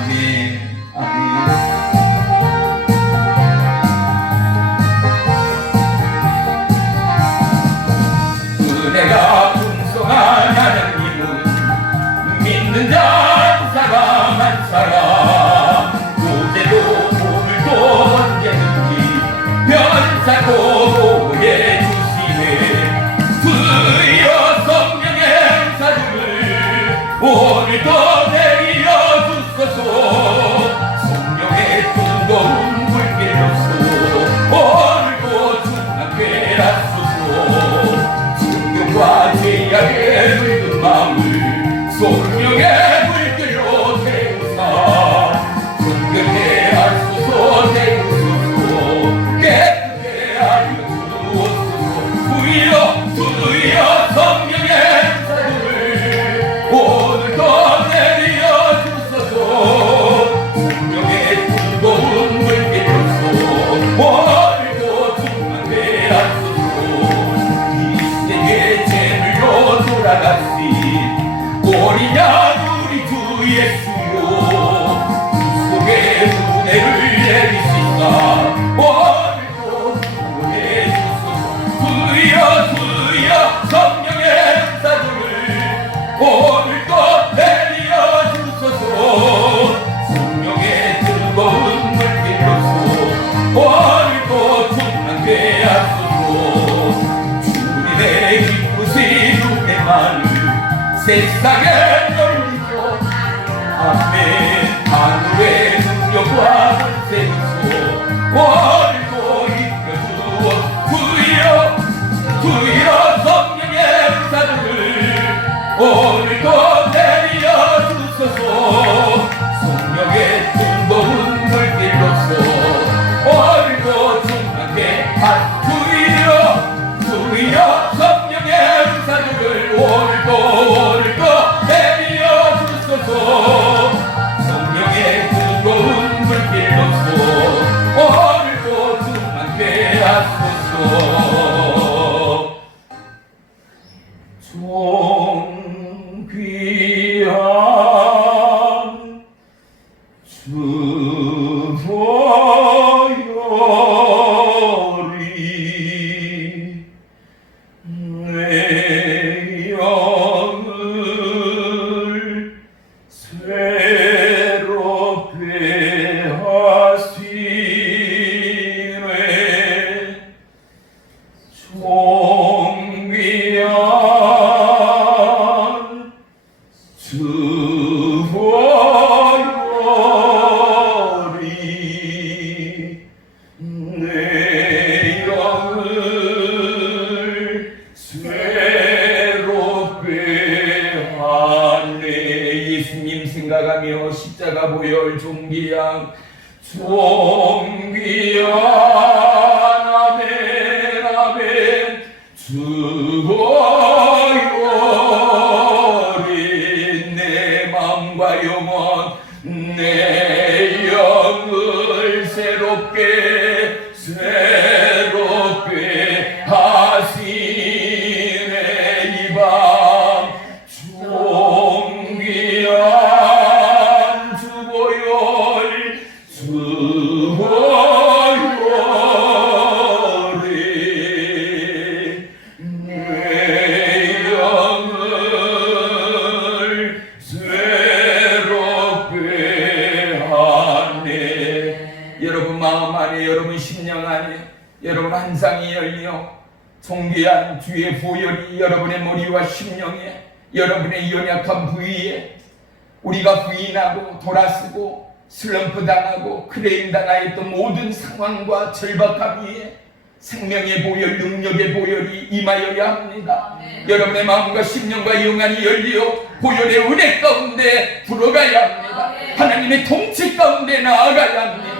아멘. 아멘. 은혜가 풍성한 하나님은 믿는 자 사람 한 사람 어제도 오늘도 언제든지 변사고 해주시네. 주여 성령의 사주를 오늘도 내려 주소서. 성령의 뜨거운 불길로서 오늘도 충만케 하소서. 과 죄악의 붉은 마음을 성령의 불길로 태우사 정결케 하소서. 태우소서. 깨끗게 하여 주옵소서. 주여 성령의 사주를 오늘도 내려 주소서. 성령의 뜨거운 불길로서 오늘도 충만케 하소서. 오리냐 우리 주 예수여 주 속에 은혜를 내리시사 오늘도 구원해 주소서. 주여 성령의 사주를 오늘도 내려 주소서. 성령의 뜨거운 물길로서 오늘도 충만케 하소서. 주님의 기쁘신 은혜만을 세상에 열리죠. 아멘. 하늘의 능력과 권세로서 오늘도 이끌어주어. 주여 성령의 사주를 오늘도 내려 주소서. 성령의 뜨거운 물길로서 오늘도 충만케 주여 성령의 사주를 오늘도 내려 주소서. 성령의 뜨거운 불길로서 오늘도 충만케 하소서. 존귀한 주보혈이 내 영을 새롭게 하시네. 존귀한 주보혈이 내 영을 새롭게 하네. 예수님 생각하며 십자가 보혈 존귀한 아멘 아멘. 주보혈이 내 마음과 영혼 내 영을 새롭게 하시네. 이 밤 존귀한 주보혈 내 영을 새롭게 하네. 여러분 마음 안에, 여러분 심령 안에, 여러분 한상이 열려 존귀한 주의 보혈이 여러분의 머리와 심령에, 여러분의 연약한 부위에, 우리가 부인하고 돌아서고 슬럼프 당하고 크레임 당하였던 모든 상황과 절박함 위에 생명의 보혈, 능력의 보혈이 임하여야 합니다. 여러분의 마음과 심령과 영안이 열려 보혈의 은혜 가운데 들어가야 합니다. 하나님의 통치 가운데 나아가야 합니다.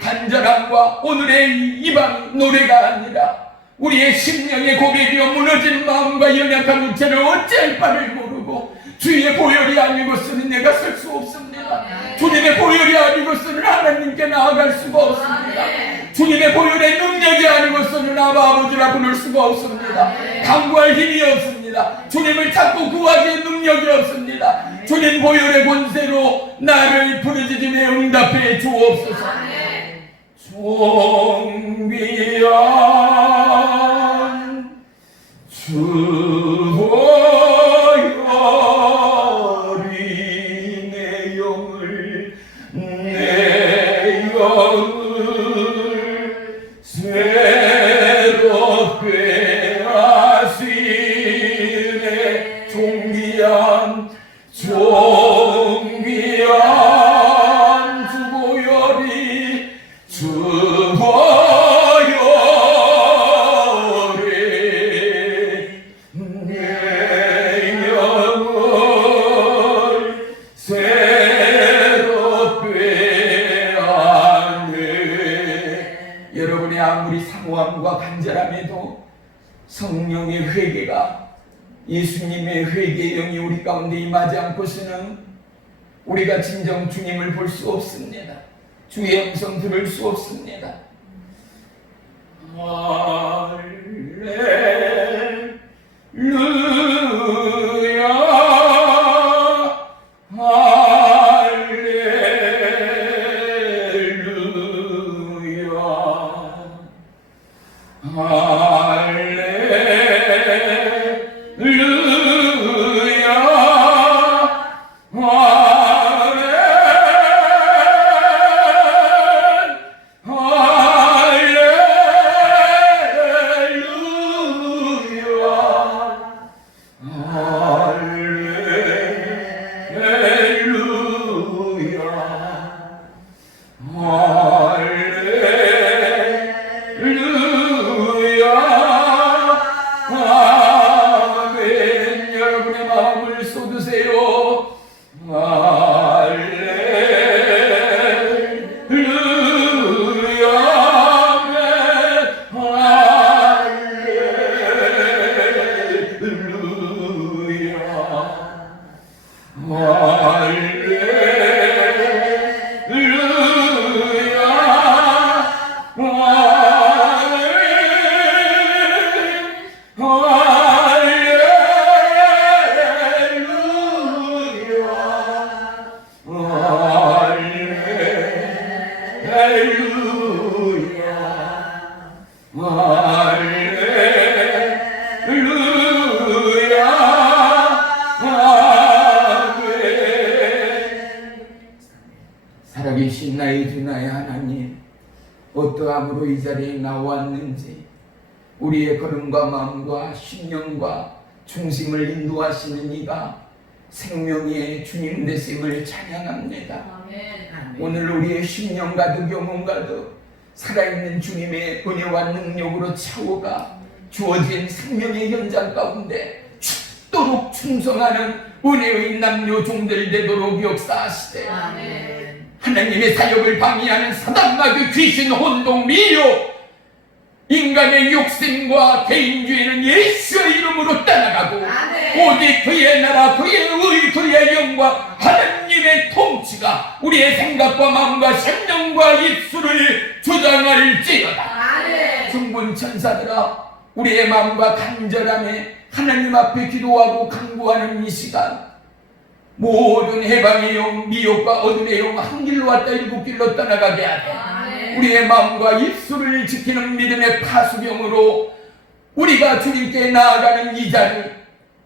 간절함과 오늘의 이 밤 노래가 아니라 우리의 심령의 고백이여 무너진 마음과 연약한 육체를 어찌할 바를 모르고 주의 보혈이 아니고서는 내가 설 수 없습니다. 주님의 보혈이 아니고서는 하나님께 나아갈 수가 없습니다. 주님의 보혈의 능력이 아니고서는 아버지라 부를 수가 없습니다. 강구할 힘이 없습니다. 없습니다. 주님을 찾고 구하기에 능력이 없습니다. 주님 보혈의 권세로 나를 부르짖음에 응답해 주옵소서. 존귀한 주보혈이 내 영을 새롭게 하시네. 존귀한 주보혈이 내 영을 새롭게 하네. 여러분의 아무리 사모함과 간절함에도 성령의 회개가, 예수님의 회개의 영이 우리 가운데 임하지 않고서는 우리가 진정 주님을 볼 수 없습니다. 주의 음성 들을 수 없습니다. 할렐루야, 여러분의 마음을 쏟으세요. 살아계신 나의 주 나의 하나님, 어떠함으로 이 자리에 나왔는지 우리의 걸음과 마음과 심령과 중심을 인도하시는 이가 생명의 주님 되심을 찬양합니다. 아멘. 오늘 우리의 심령 가득 영혼 가득 살아있는 주님의 은혜와 능력으로 차오가 주어진 생명의 현장 가운데 죽도록 충성하는 은혜의 남녀 종들 되도록 역사하시되, 아멘. 하나님의 사역을 방해하는 사단마귀 귀신 혼동 미혹 인간의 욕심과 개인주의는 예수의 이름으로 떠나가고, 오직 그의 나라, 그의 의, 그의 영광, 하나님의 통치가 우리의 생각과 마음과 생명과 입술을 주장할지어다. 성분 천사들아, 우리의 마음과 간절함에 하나님 앞에 기도하고 간구하는 이 시간, 모든 해방의 영, 미혹과 어둠의 영 한 길로 왔다 일곱 길로 떠나가게 하되, 우리의 마음과 입술을 지키는 믿음의 파수병으로 우리가 주님께 나아가는 이 자리,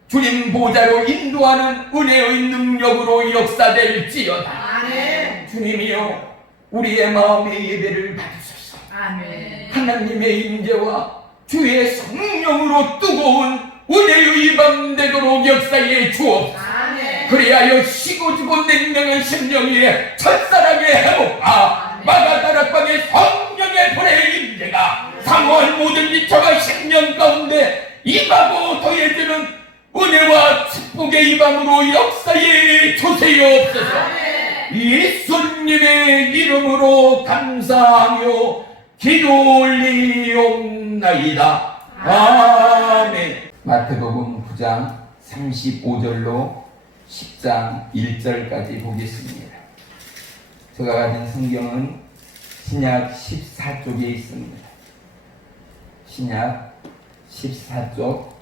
주님 보좌로 인도하는 은혜의 능력으로 역사될지어다. 아멘. 주님이여, 우리의 마음의 예배를 받으소서. 아멘. 하나님의 임재와 주의 성령으로 뜨거운 은혜의 밤 되도록 역사해 주옵소서. 아멘. 그리하여 시고지고 냉정한 심령 위에 첫사랑의 회복과 마가다락방의 성령의 불의 임재가 상호한 모든 미쳐가 심령 가운데 임하고 더해지는 은혜와 축복의 이 밤으로 역사에 주세요옵소서. 예수님의 이름으로 감사하며 기도 올리옵나이다. 아멘. 마태복음 9장 35절로 10장 1절까지 보겠습니다. 제가 가진 성경은 신약 14쪽에 있습니다. 신약 14쪽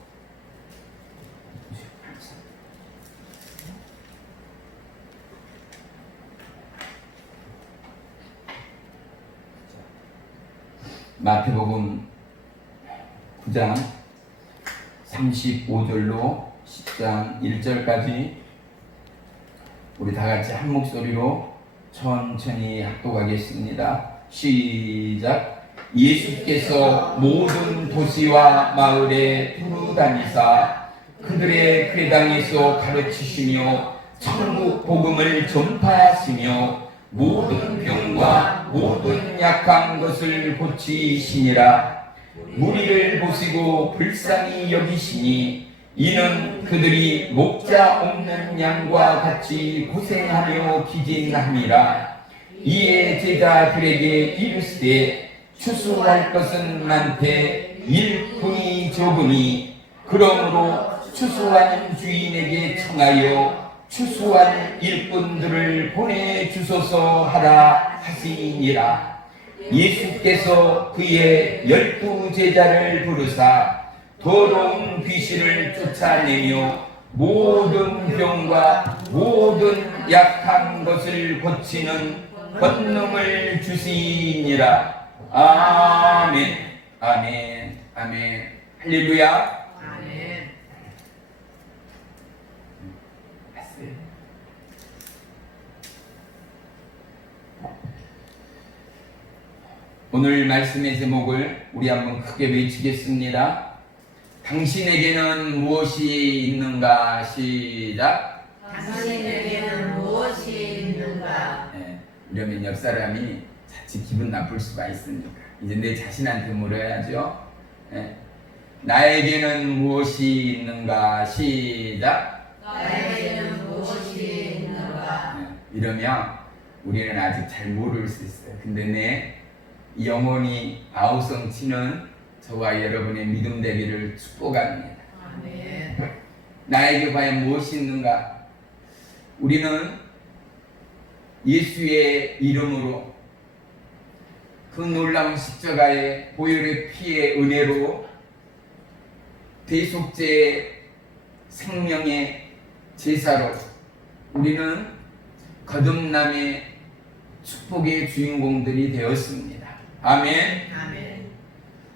마태복음 9장 35절로 10장 1절까지 우리 다 같이 한 목소리로 천천히 합독하겠습니다. 시작. 예수께서 모든 도시와 마을에 두루 다니사 그들의 회당에서 가르치시며 천국 복음을 전파하시며 모든 병과 모든 약한 것을 고치시니라. 무리를 보시고 불쌍히 여기시니 이는 그들이 목자 없는 양과 같이 고생하며 기진함이라. 이에 제자들에게 이르시되 추수할 것은 많되 일꾼이 적으니 그러므로 추수하는 주인에게 청하여 추수할 일꾼들을 보내주소서 하라 하시니라. 예수께서 그의 12 제자를 부르사 더러운 귀신을 쫓아내며 모든 병과 모든 약한 것을 고치는 권능을 주시니라. 아멘. 아멘. 아멘. 할렐루야. 아멘. 오늘 말씀의 제목을 우리 한번 크게 외치겠습니다. 당신에게는 무엇이 있는가? 시작. 당신에게는 무엇이 있는가? 이러면 옆 사람이 자칫 기분 나쁠 수가 있으니까 이제 내 자신한테 물어야죠. 나에게는 무엇이 있는가? 시작. 나에게는 무엇이 있는가? 이러면 우리는 아직 잘 모를 수 있어요. 근데 내 영혼이 아우성 치는 저와 여러분의 믿음 되기를 축복합니다. 아멘. 나에게 과연 무엇이 있는가? 우리는 예수의 이름으로 그 놀라운 십자가의 보혈의 피의 은혜로 대속죄의 생명의 제사로 우리는 거듭남의 축복의 주인공들이 되었습니다. 아멘. 아멘.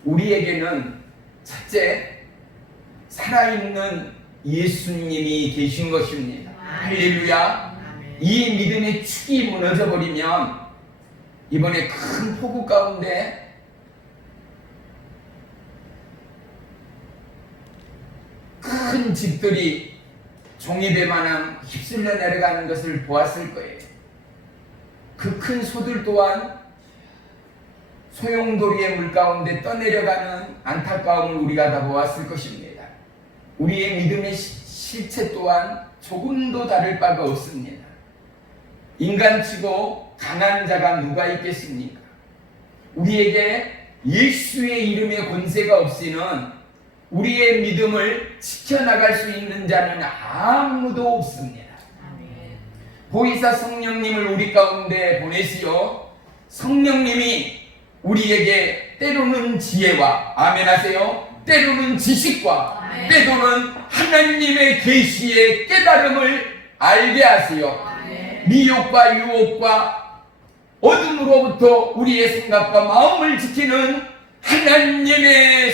우리에게는 첫째, 살아있는 예수님이 계신 것입니다. 할렐루야. 아멘. 이 믿음의 축이 무너져 버리면 이번에 큰 폭우 가운데 큰 집들이 종이배만한 휩쓸려 내려가는 것을 보았을 거예요. 그 큰 소들 또한 소용돌이의 물 가운데 떠내려가는 안타까움을 우리가 다 보았을 것입니다. 우리의 믿음의 실체 또한 조금도 다를 바가 없습니다. 인간치고 강한 자가 누가 있겠습니까? 우리에게 예수의 이름의 권세가 없이는 우리의 믿음을 지켜나갈 수 있는 자는 아무도 없습니다. 아멘. 보이사 성령님을 우리 가운데 보내시어 성령님이 우리에게 때로는 지혜와 아멘 하세요. 때로는 지식과 아멘. 때로는 하나님의 계시의 깨달음을 알게 하세요. 아멘. 미혹과 유혹과 어둠으로부터 우리의 생각과 마음을 지키는 하나님의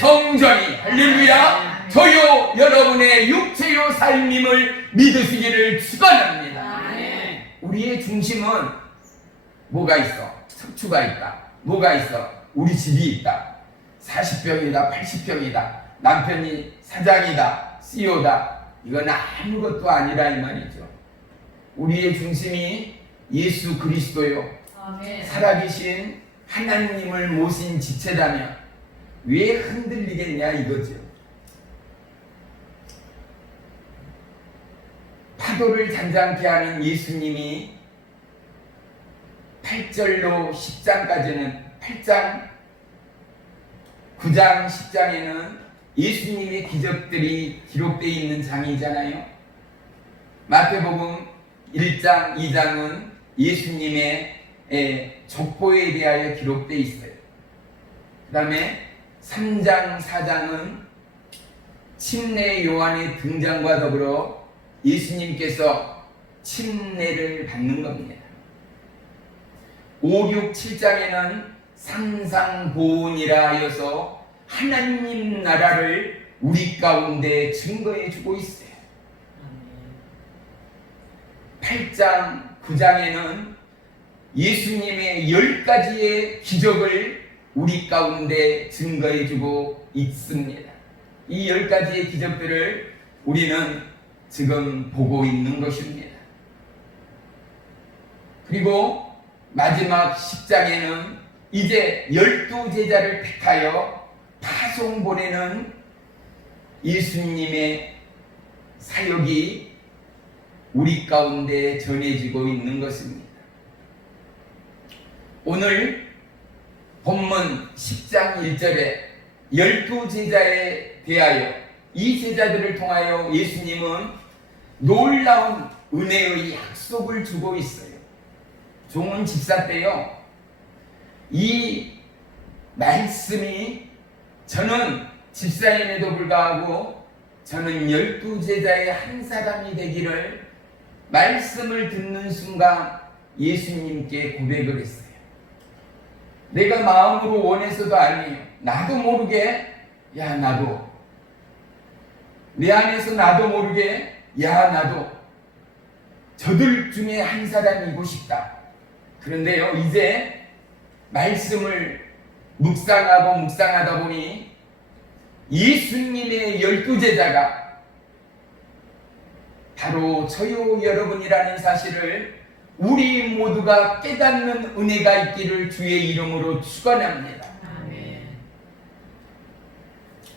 성전이 할렐루야. 저요 여러분의 육체요 삶임을 믿으시기를 축원합니다. 아멘. 우리의 중심은 뭐가 있어? 척추가 있다. 뭐가 있어? 우리 집이 있다. 40평이다 80평이다. 남편이 사장이다. CEO다. 이건 아무것도 아니라 이 말이죠. 우리의 중심이 예수 그리스도요 아멘. 살아계신 하나님을 모신 지체라면 왜 흔들리겠냐 이거죠. 파도를 잔잔케 하는 예수님이 8절로 10장까지는 8장, 9장, 10장에는 예수님의 기적들이 기록되어 있는 장이잖아요. 마태복음 1장, 2장은 예수님의 족보에 대하여 기록되어 있어요. 그 다음에 3장, 4장은 침례 요한의 등장과 더불어 예수님께서 침례를 받는 겁니다. 5, 6, 7장에는 상상보훈이라 하여서 하나님 나라를 우리 가운데 증거해 주고 있어요. 8장, 9장에는 예수님의 10가지의 기적을 우리 가운데 증거해 주고 있습니다. 이 10가지의 기적들을 우리는 지금 보고 있는 것입니다. 그리고 마지막 10장에는 이제 12제자를 택하여 파송 보내는 예수님의 사역이 우리 가운데 전해지고 있는 것입니다. 오늘 본문 10장 1절에 12제자에 대하여 이 제자들을 통하여 예수님은 놀라운 은혜의 약속을 주고 있어요. 종은 집사 때요, 이 말씀이 저는 집사임에도 불구하고 저는 12제자의 한 사람이 되기를 말씀을 듣는 순간 예수님께 고백을 했어요. 내가 마음으로 원해서도 아니에요. 나도 모르게 나도 내 안에서 나도 모르게 나도 저들 중에 한 사람이고 싶다. 그런데요, 이제 말씀을 묵상하다 보니 예수님의 12제자가 바로 저요 여러분이라는 사실을 우리 모두가 깨닫는 은혜가 있기를 주의 이름으로 축원합니다. 아멘.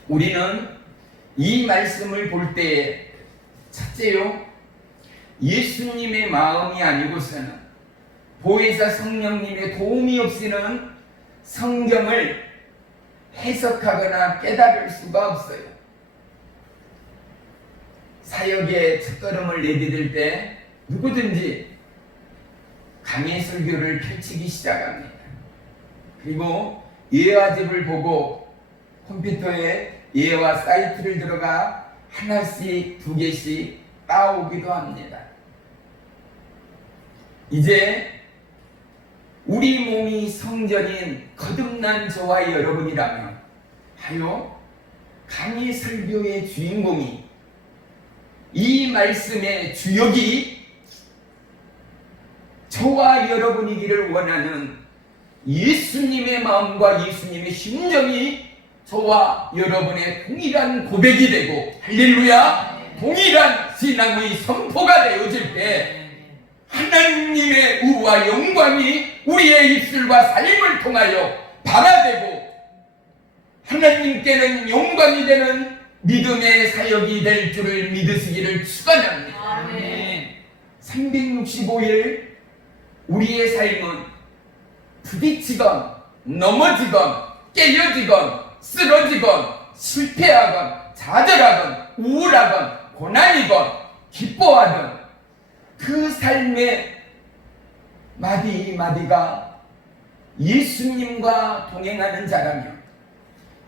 우리는 이 말씀을 볼 때 첫째요, 예수님의 마음이 아니고서는 보혜사 성령님의 도움이 없이는 성경을 해석하거나 깨달을 수가 없어요. 사역의 첫걸음을 내디딜 때 누구든지 강해 설교를 펼치기 시작합니다. 그리고 예화집을 보고 컴퓨터에 예화 사이트를 들어가 하나씩, 2개씩 따오기도 합니다. 이제 우리 몸이 성전인 거듭난 저와 여러분이라면 하여 강의 설교의 주인공이 이 말씀의 주역이 저와 여러분이기를 원하는 예수님의 마음과 예수님의 심정이 저와 여러분의 동일한 고백이 되고, 할렐루야, 동일한 신앙의 선포가 되어질 때 하나님의 우와 영광이 우리의 입술과 삶을 통하여 발화되고 하나님께는 영광이 되는 믿음의 사역이 될 줄을 믿으시기를 축원합니다. 아멘. 365일 우리의 삶은 부딪히건 넘어지건 깨어지건 쓰러지건 실패하건 좌절하건 우울하건 고난이건 기뻐하건 그 삶의 마디마디가 예수님과 동행하는 자라면,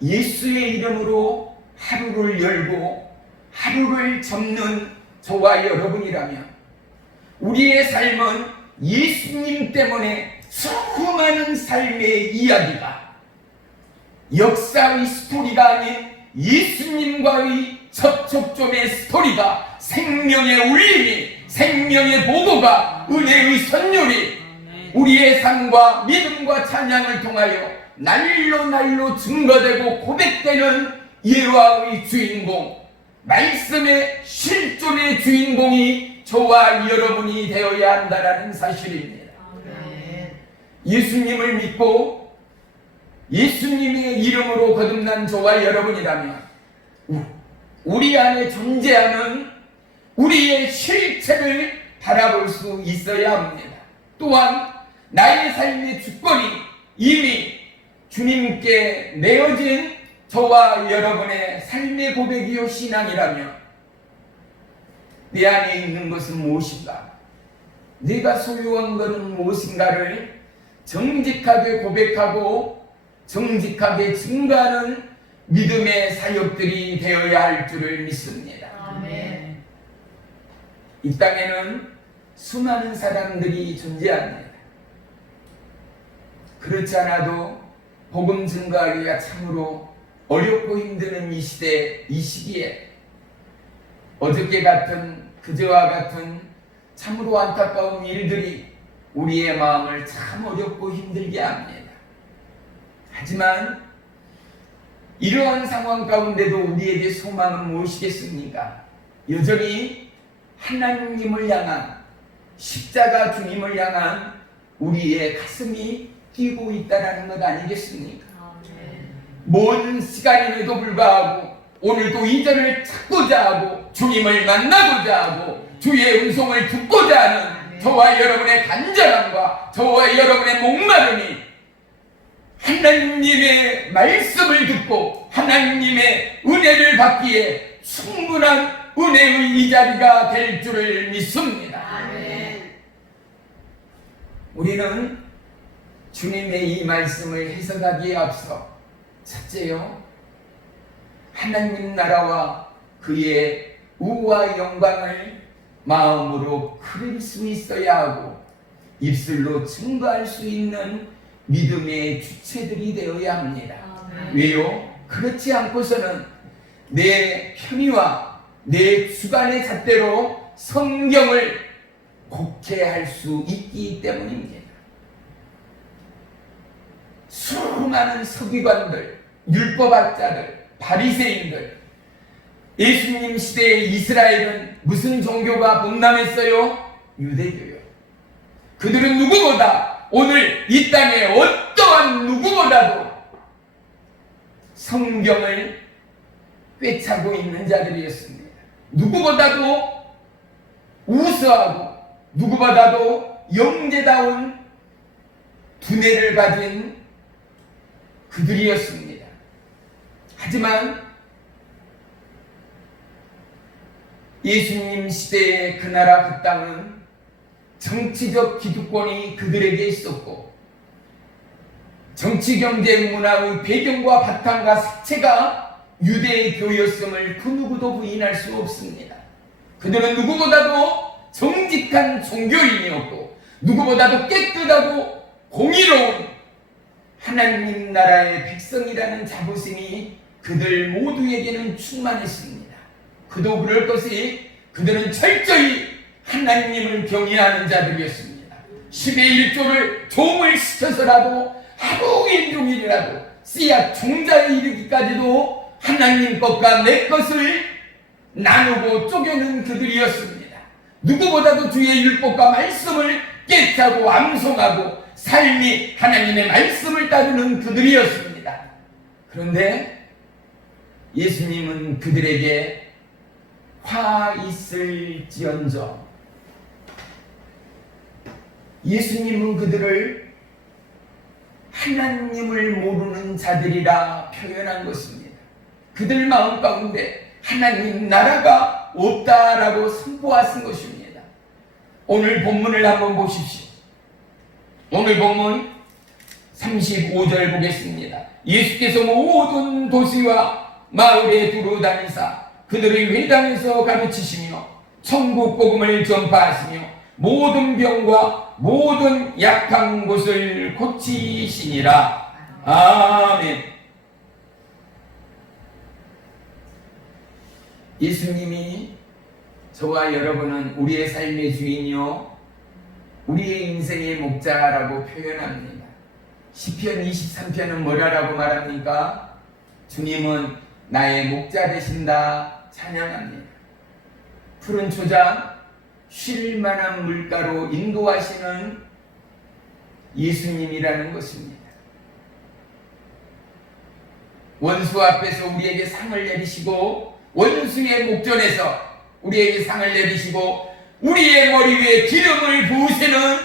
예수의 이름으로 하루를 열고 하루를 접는 저와 여러분이라면 우리의 삶은 예수님 때문에 수많은 삶의 이야기가, 역사의 스토리가 아닌 예수님과의 접촉점의 스토리가, 생명의 울림이, 생명의 보고가, 은혜의 선율이 우리의 삶과 믿음과 찬양을 통하여 날로 증거되고 고백되는 예화의 주인공, 말씀의 실존의 주인공이 저와 여러분이 되어야 한다는 사실입니다. 아멘. 예수님을 믿고 예수님의 이름으로 거듭난 저와 여러분이라면 우리 안에 존재하는 우리의 실체를 바라볼 수 있어야 합니다. 또한 나의 삶의 주권이 이미 주님께 내어진 저와 여러분의 삶의 고백이요 신앙이라면 내 안에 있는 것은 무엇인가, 내가 소유한 것은 무엇인가를 정직하게 고백하고 정직하게 증거하는 믿음의 사역들이 되어야 할 줄을 믿습니다. 아멘. 이 땅에는 수많은 사람들이 존재합니다. 그렇지 않아도 복음 증거하기가 참으로 어렵고 힘드는 이 시대, 이 시기에 어저께 같은 그제와 같은 참으로 안타까운 일들이 우리의 마음을 참 어렵고 힘들게 합니다. 하지만 이러한 상황 가운데도 우리에게 소망은 무엇이겠습니까? 여전히 하나님을 향한 십자가 주님을 향한 우리의 가슴이 뛰고 있다는 것 아니겠습니까? 먼 시간임에도 불구하고 오늘도 이 자를 찾고자 하고 주님을 만나고자 하고 주의 음성을 듣고자 하는 저와 여러분의 간절함과 저와 여러분의 목마름이 하나님의 말씀을 듣고 하나님의 은혜를 받기에 충분한 은혜의 이 자리가 될 줄을 믿습니다. 아멘. 우리는 주님의 이 말씀을 해석하기에 앞서 첫째요, 하나님 나라와 그의 우와 영광을 마음으로 그릴 수 있어야 하고 입술로 증거할 수 있는 믿음의 주체들이 되어야 합니다. 왜요? 그렇지 않고서는 내 편의와 내 주관의 잣대로 성경을 곡해할 수 있기 때문입니다. 수많은 서기관들, 율법학자들, 바리새인들, 예수님 시대의 이스라엘은 무슨 종교가 범람했어요? 유대교요. 그들은 누구보다 오늘 이 땅에 어떠한 누구보다도 성경을 꿰차고 있는 자들이었습니다. 누구보다도 우수하고 누구보다도 영재다운 두뇌를 가진 그들이었습니다. 하지만 예수님 시대의 그 나라 그 땅은 정치적 기득권이 그들에게 있었고 정치, 경제, 문화의 배경과 바탕과 색채가 유대의 교였음을 그 누구도 부인할 수 없습니다. 그들은 누구보다도 정직한 종교인이었고 누구보다도 깨끗하고 공의로운 하나님 나라의 백성이라는 자부심이 그들 모두에게는 충만했습니다. 그도 그럴 것이 그들은 철저히 하나님을 경외하는 자들이었습니다. 10의 1조를 종을 시켜서라도 하루 일종일이라도 씨앗 종자에 이르기까지도 하나님 것과 내 것을 나누고 쪼개는 그들이었습니다. 누구보다도 주의 율법과 말씀을 깨닫고 암송하고 삶이 하나님의 말씀을 따르는 그들이었습니다. 그런데 예수님은 그들에게 화 있을지언정, 예수님은 그들을 하나님을 모르는 자들이라 표현한 것입니다. 그들 마음 가운데 하나님 나라가 없다라고 선포하신 것입니다. 오늘 본문을 한번 보십시오. 오늘 본문 35절 보겠습니다. 예수께서 모든 도시와 마을에 두루 다니사 그들의 회당에서 가르치시며 천국 복음을 전파하시며 모든 병과 모든 약한 곳을 고치시니라. 아멘. 예수님이 저와 여러분은 우리의 삶의 주인이요 우리의 인생의 목자라고 표현합니다. 시편 23편은 뭐라고 말합니까? 주님은 나의 목자 되신다 찬양합니다. 푸른 초장, 쉴 만한 물가로 인도하시는 예수님이라는 것입니다. 원수 앞에서 우리에게 상을 내리시고 원수의 목전에서 우리에게 상을 내리시고 우리의 머리 위에 기름을 부으시는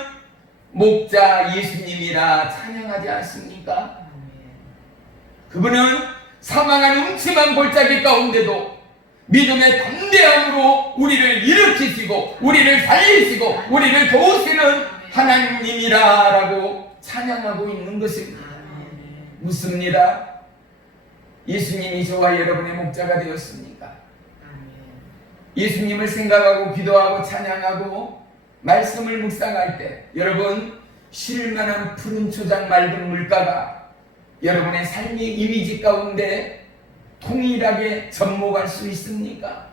목자 예수님이라 찬양하지 않습니까? 그분은 사망한 음침한 골짜기 가운데도 믿음의 담대함으로 우리를 일으키시고 우리를 살리시고 우리를 도우시는 하나님이라고 찬양하고 있는 것입니다. 묻습니다. 예수님이 저와 여러분의 목자가 되었습니까? 예수님을 생각하고 기도하고 찬양하고 말씀을 묵상할 때 여러분 쉴만한 푸른 초장 맑은 물가가 여러분의 삶의 이미지 가운데 동일하게 접목할 수 있습니까?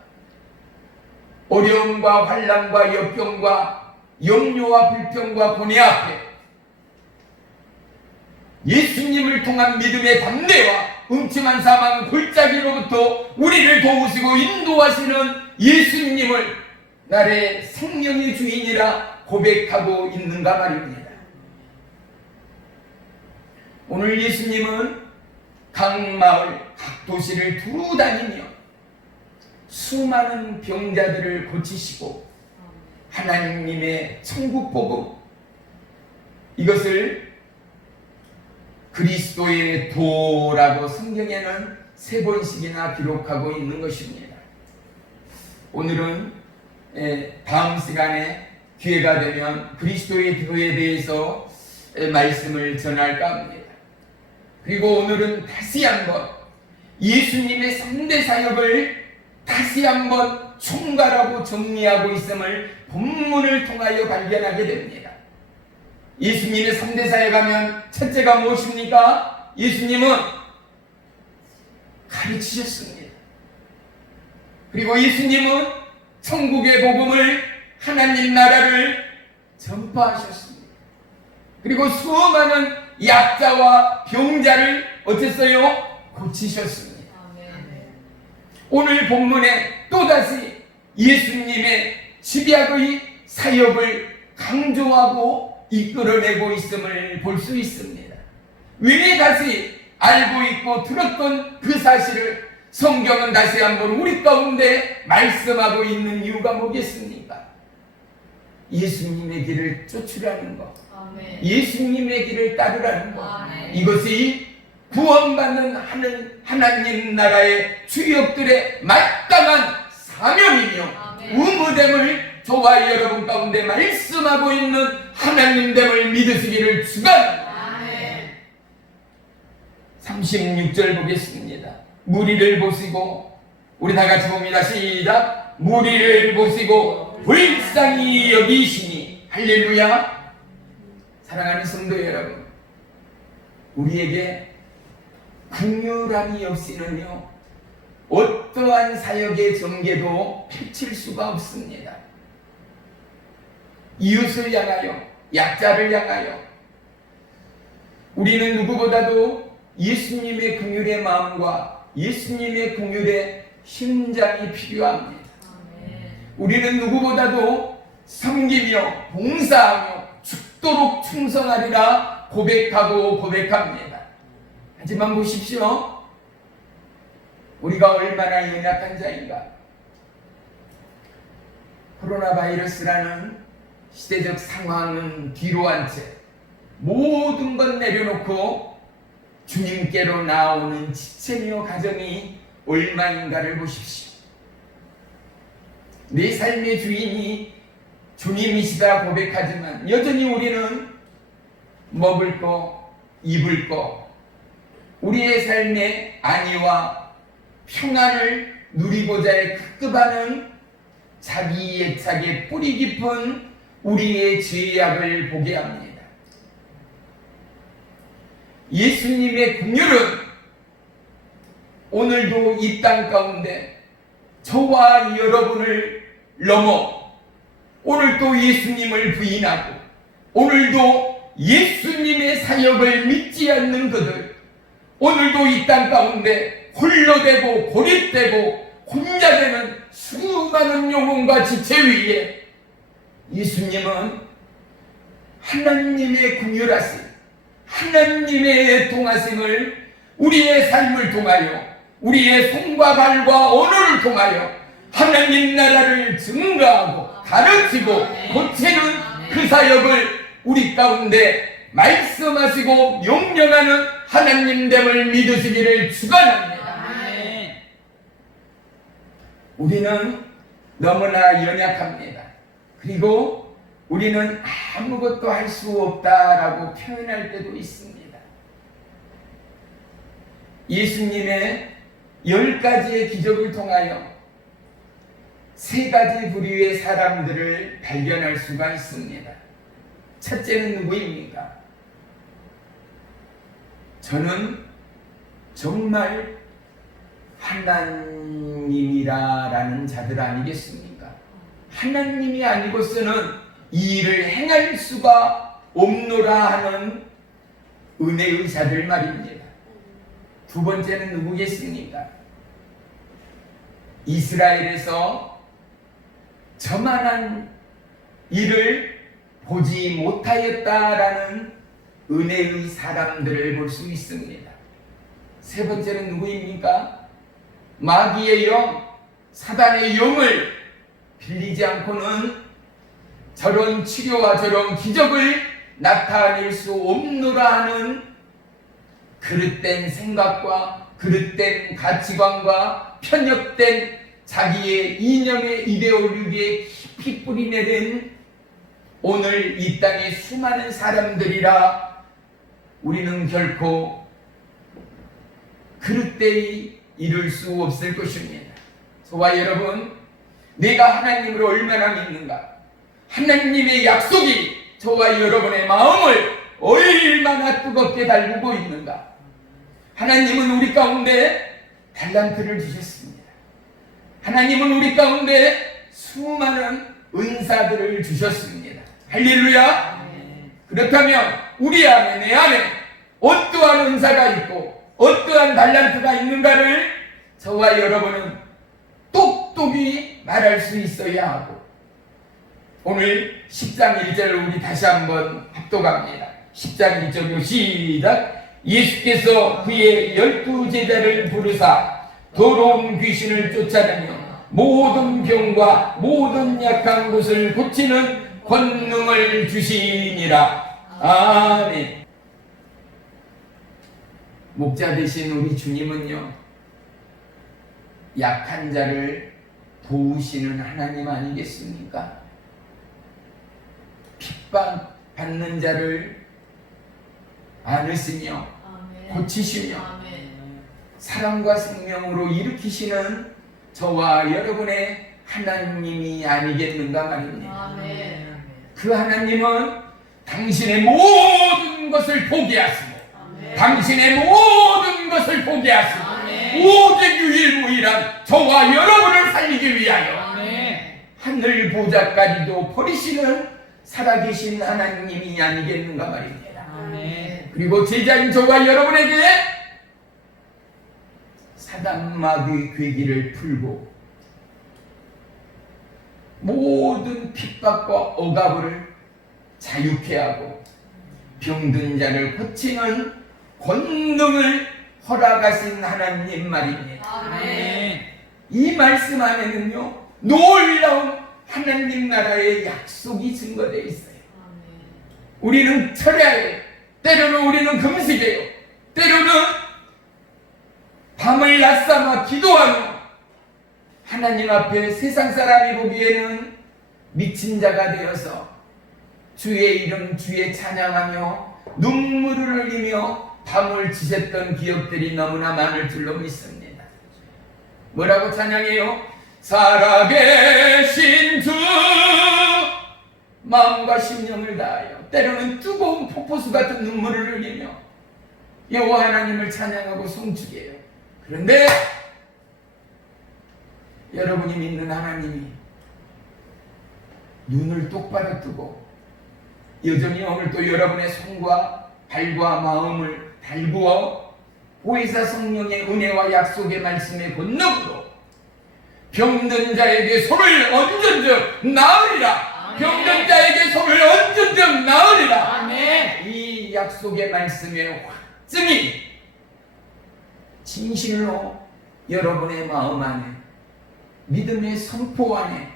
어려움과 환난과 역경과 염려와 불평과 고뇌 앞에 예수님을 통한 믿음의 담대와 음침한 사망 골짜기로부터 우리를 도우시고 인도하시는 예수님을 나의 생명의 주인이라 고백하고 있는가 말입니다. 오늘 예수님은 각 마을, 각 도시를 두루 다니며 수많은 병자들을 고치시고 하나님의 천국 복음, 이것을 그리스도의 도라고 성경에는 3번씩이나 기록하고 있는 것입니다. 오늘은 다음 시간에 기회가 되면 그리스도의 도에 대해서 말씀을 전할까 합니다. 그리고 오늘은 다시 한번 예수님의 3대 사역을 다시 한번 총괄하고 정리하고 있음을 본문을 통하여 발견하게 됩니다. 예수님의 3대 사역하면 첫째가 무엇입니까? 예수님은 가르치셨습니다. 그리고 예수님은 천국의 복음을, 하나님 나라를 전파하셨습니다. 그리고 수많은 약자와 병자를 어땠어요? 고치셨습니다. 오늘 본문에 또다시 예수님의 집약의 사역을 강조하고 이끌어내고 있음을 볼 수 있습니다. 왜 다시 알고 있고 들었던 그 사실을 성경은 다시 한번 우리 가운데 말씀하고 있는 이유가 뭐겠습니까? 예수님의 길을 쫓으라는 것, 예수님의 길을 따르라는 것, 이것이 구원받는 하나님 나라의 주역들의 마땅한 사명이며 의무됨을 저와 여러분 가운데 말씀하고 있는 하나님됨을 믿으시기를 축원합니다. 36절 보겠습니다. 무리를 보시고, 우리 다 같이 봅니다. 시작. 무리를 보시고 불쌍히 여기시니. 할렐루야. 사랑하는 성도 여러분, 우리에게 긍휼함이 없이는요 어떠한 사역의 전개도 펼칠 수가 없습니다. 이웃을 향하여, 약자를 향하여 우리는 누구보다도 예수님의 긍휼의 마음과 예수님의 긍휼의 심장이 필요합니다. 우리는 누구보다도 섬기며 봉사하며 죽도록 충성하리라 고백합니다. 하지만 보십시오, 우리가 얼마나 연약한 자인가. 코로나 바이러스라는 시대적 상황은 뒤로 한 채 모든 것 내려놓고 주님께로 나오는 지체며 가정이 얼마인가를 보십시오. 내 삶의 주인이 주님이시다 고백하지만 여전히 우리는 먹을 거, 입을 거, 우리의 삶의 안위와 평안을 누리고자 급급하는 자기 애착의 뿌리 깊은 우리의 죄악을 보게 합니다. 예수님의 긍휼은 오늘도 이 땅 가운데 저와 여러분을 넘어 오늘도 예수님을 부인하고 오늘도 예수님의 사역을 믿지 않는 그들, 오늘도 이 땅 가운데 홀로 되고 고립되고 혼자 되는 수많은 영혼과 지체 위에 예수님은 하나님의 긍휼하심, 하나님의 통하심을 우리의 삶을 통하여, 우리의 손과 발과 언어를 통하여 하나님 나라를 증거하고 가르치고 고치는 그 사역을 우리 가운데 말씀하시고 명령하는 하나님됨을 믿으시기를 축원합니다. 우리는 너무나 연약합니다. 그리고 우리는 아무것도 할 수 없다라고 표현할 때도 있습니다. 예수님의 10가지의 기적을 통하여 3가지 부류의 사람들을 발견할 수가 있습니다. 첫째는 누구입니까? 저는 정말 하나님이라는 자들 아니겠습니까? 하나님이 아니고서는 이 일을 행할 수가 없노라 하는 은혜의 자들 말입니다. 두 번째는 누구겠습니까? 이스라엘에서 저만한 일을 보지 못하였다라는 은혜의 사람들을 볼 수 있습니다. 세 번째는 누구입니까? 마귀의 영, 사단의 영을 빌리지 않고는 저런 치료와 저런 기적을 나타낼 수 없노라 하는 그릇된 생각과 그릇된 가치관과 편협된 자기의 이념의 이데올로기에 깊이 뿌리내린 오늘 이 땅의 수많은 사람들이라 우리는 결코 그릇되이 이룰 수 없을 것입니다. 저와 여러분, 내가 하나님을 얼마나 믿는가? 하나님의 약속이 저와 여러분의 마음을 얼마나 뜨겁게 달구고 있는가? 하나님은 우리 가운데 달란트를 주셨습니다. 하나님은 우리 가운데 수많은 은사들을 주셨습니다. 할렐루야! 그렇다면 우리 안에, 내 안에 어떠한 은사가 있고 어떠한 달란트가 있는가를 저와 여러분은 똑똑히 말할 수 있어야 하고, 오늘 10장 1절을 우리 다시 한번 합독합니다. 10장 1절로 시작. 예수께서 그의 12제자를 부르사 더러운 귀신을 쫓아내며 모든 병과 모든 약한 곳을 고치는 권능을 주시니라. 아멘. 목자 되신 우리 주님은요, 약한 자를 도우시는 하나님 아니겠습니까? 핍박받는 자를 안으시며 고치시며 사랑과 생명으로 일으키시는 저와 여러분의 하나님이 아니겠는가 말입니다. 그 하나님은 당신의 모든 것을 포기하시고 당신의 모든 것을 포기하시고 오직 유일무이한 저와 여러분을 살리기 위하여 하늘 보좌까지도 버리시는 살아계신 하나님이 아니겠는가 말입니다. 그리고 제자인 저와 여러분에게 사단마귀 괴기를 풀고 모든 핍박과 억압을 자유케 하고 병든 자를 고치는 권능을 허락하신 하나님 말입니다. 이 말씀 안에는요, 놀라운 하나님 나라의 약속이 증거되어 있어요. 우리는 철야에, 때로는 우리는 금식해요, 때로는 밤을 낮삼아 기도하며 하나님 앞에 세상 사람이 보기에는 미친 자가 되어서 주의 이름 주의 찬양하며 눈물을 흘리며 밤을 지샜던 기억들이 너무나 많을 줄로 믿습니다. 뭐라고 찬양해요? 살아계신 주 마음과 심령을 다하여 때로는 뜨거운 폭포수 같은 눈물을 흘리며 여호와 하나님을 찬양하고 송축해요. 그런데 여러분이 믿는 하나님이 눈을 똑바로 뜨고 여전히 오늘도 여러분의 손과 발과 마음을 달구어 보혜사 성령의 은혜와 약속의 말씀의 권능으로 병든 자에게 손을 얹은즉 나으리라. 병든 자에게 손을 얹은즉 나으리라. 아멘. 이 약속의 말씀의 확증이 진실로 여러분의 마음 안에, 믿음의 선포 안에,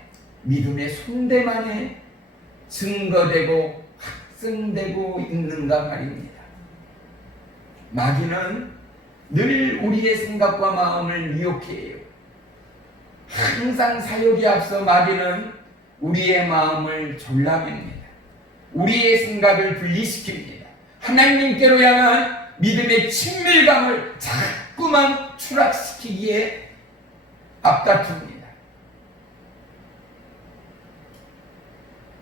믿음의 손대 안에 증거되고 확증되고 있는가 말입니다. 마귀는 늘 우리의 생각과 마음을 미혹해요. 항상 사욕이 앞서 마귀는 우리의 마음을 졸라맵니다. 우리의 생각을 분리시킵니다. 하나님께로 향한 믿음의 친밀감을 자꾸만 추락시키기에 앞다툽니다.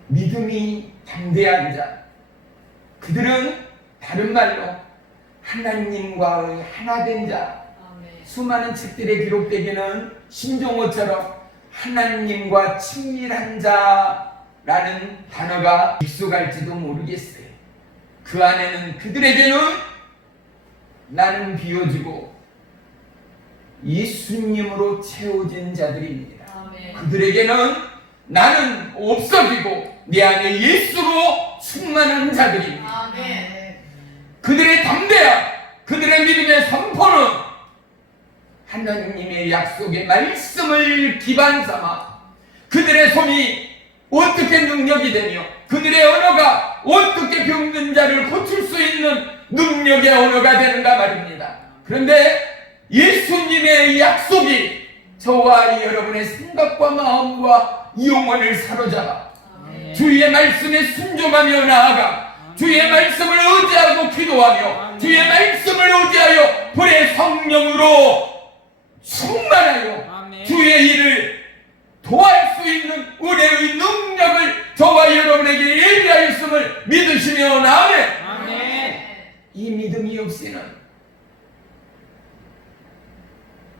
믿음이 담대한 자, 그들은 다른 말로 하나님과의 하나된 자, 수많은 책들에 기록되기는 신종어처럼 하나님과 친밀한 자라는 단어가 익숙할지도 모르겠어요. 그 안에는 그들에게는 나는 비워지고 예수님으로 채워진 자들입니다. 그들에게는 나는 없어지고 내 안에 예수로 충만한 자들입니다. 그들의 담대함, 그들의 믿음의 선포는 하나님의 약속의 말씀을 기반 삼아 그들의 손이 어떻게 능력이 되며 그들의 언어가 어떻게 병든 자를 고칠 수 있는 능력의 언어가 되는가 말입니다. 그런데 예수님의 약속이 저와 여러분의 생각과 마음과 영혼을 사로잡아 주의 말씀에 순종하며 나아가 주의 말씀을 의지하고 기도하며 주의 말씀을 의지하여 불의 성령으로 충만하여 주의 일을 도할 수 있는 은혜의 능력을 저와 여러분에게 예비하였음을 믿으시며 아멘. 이 믿음이 없이는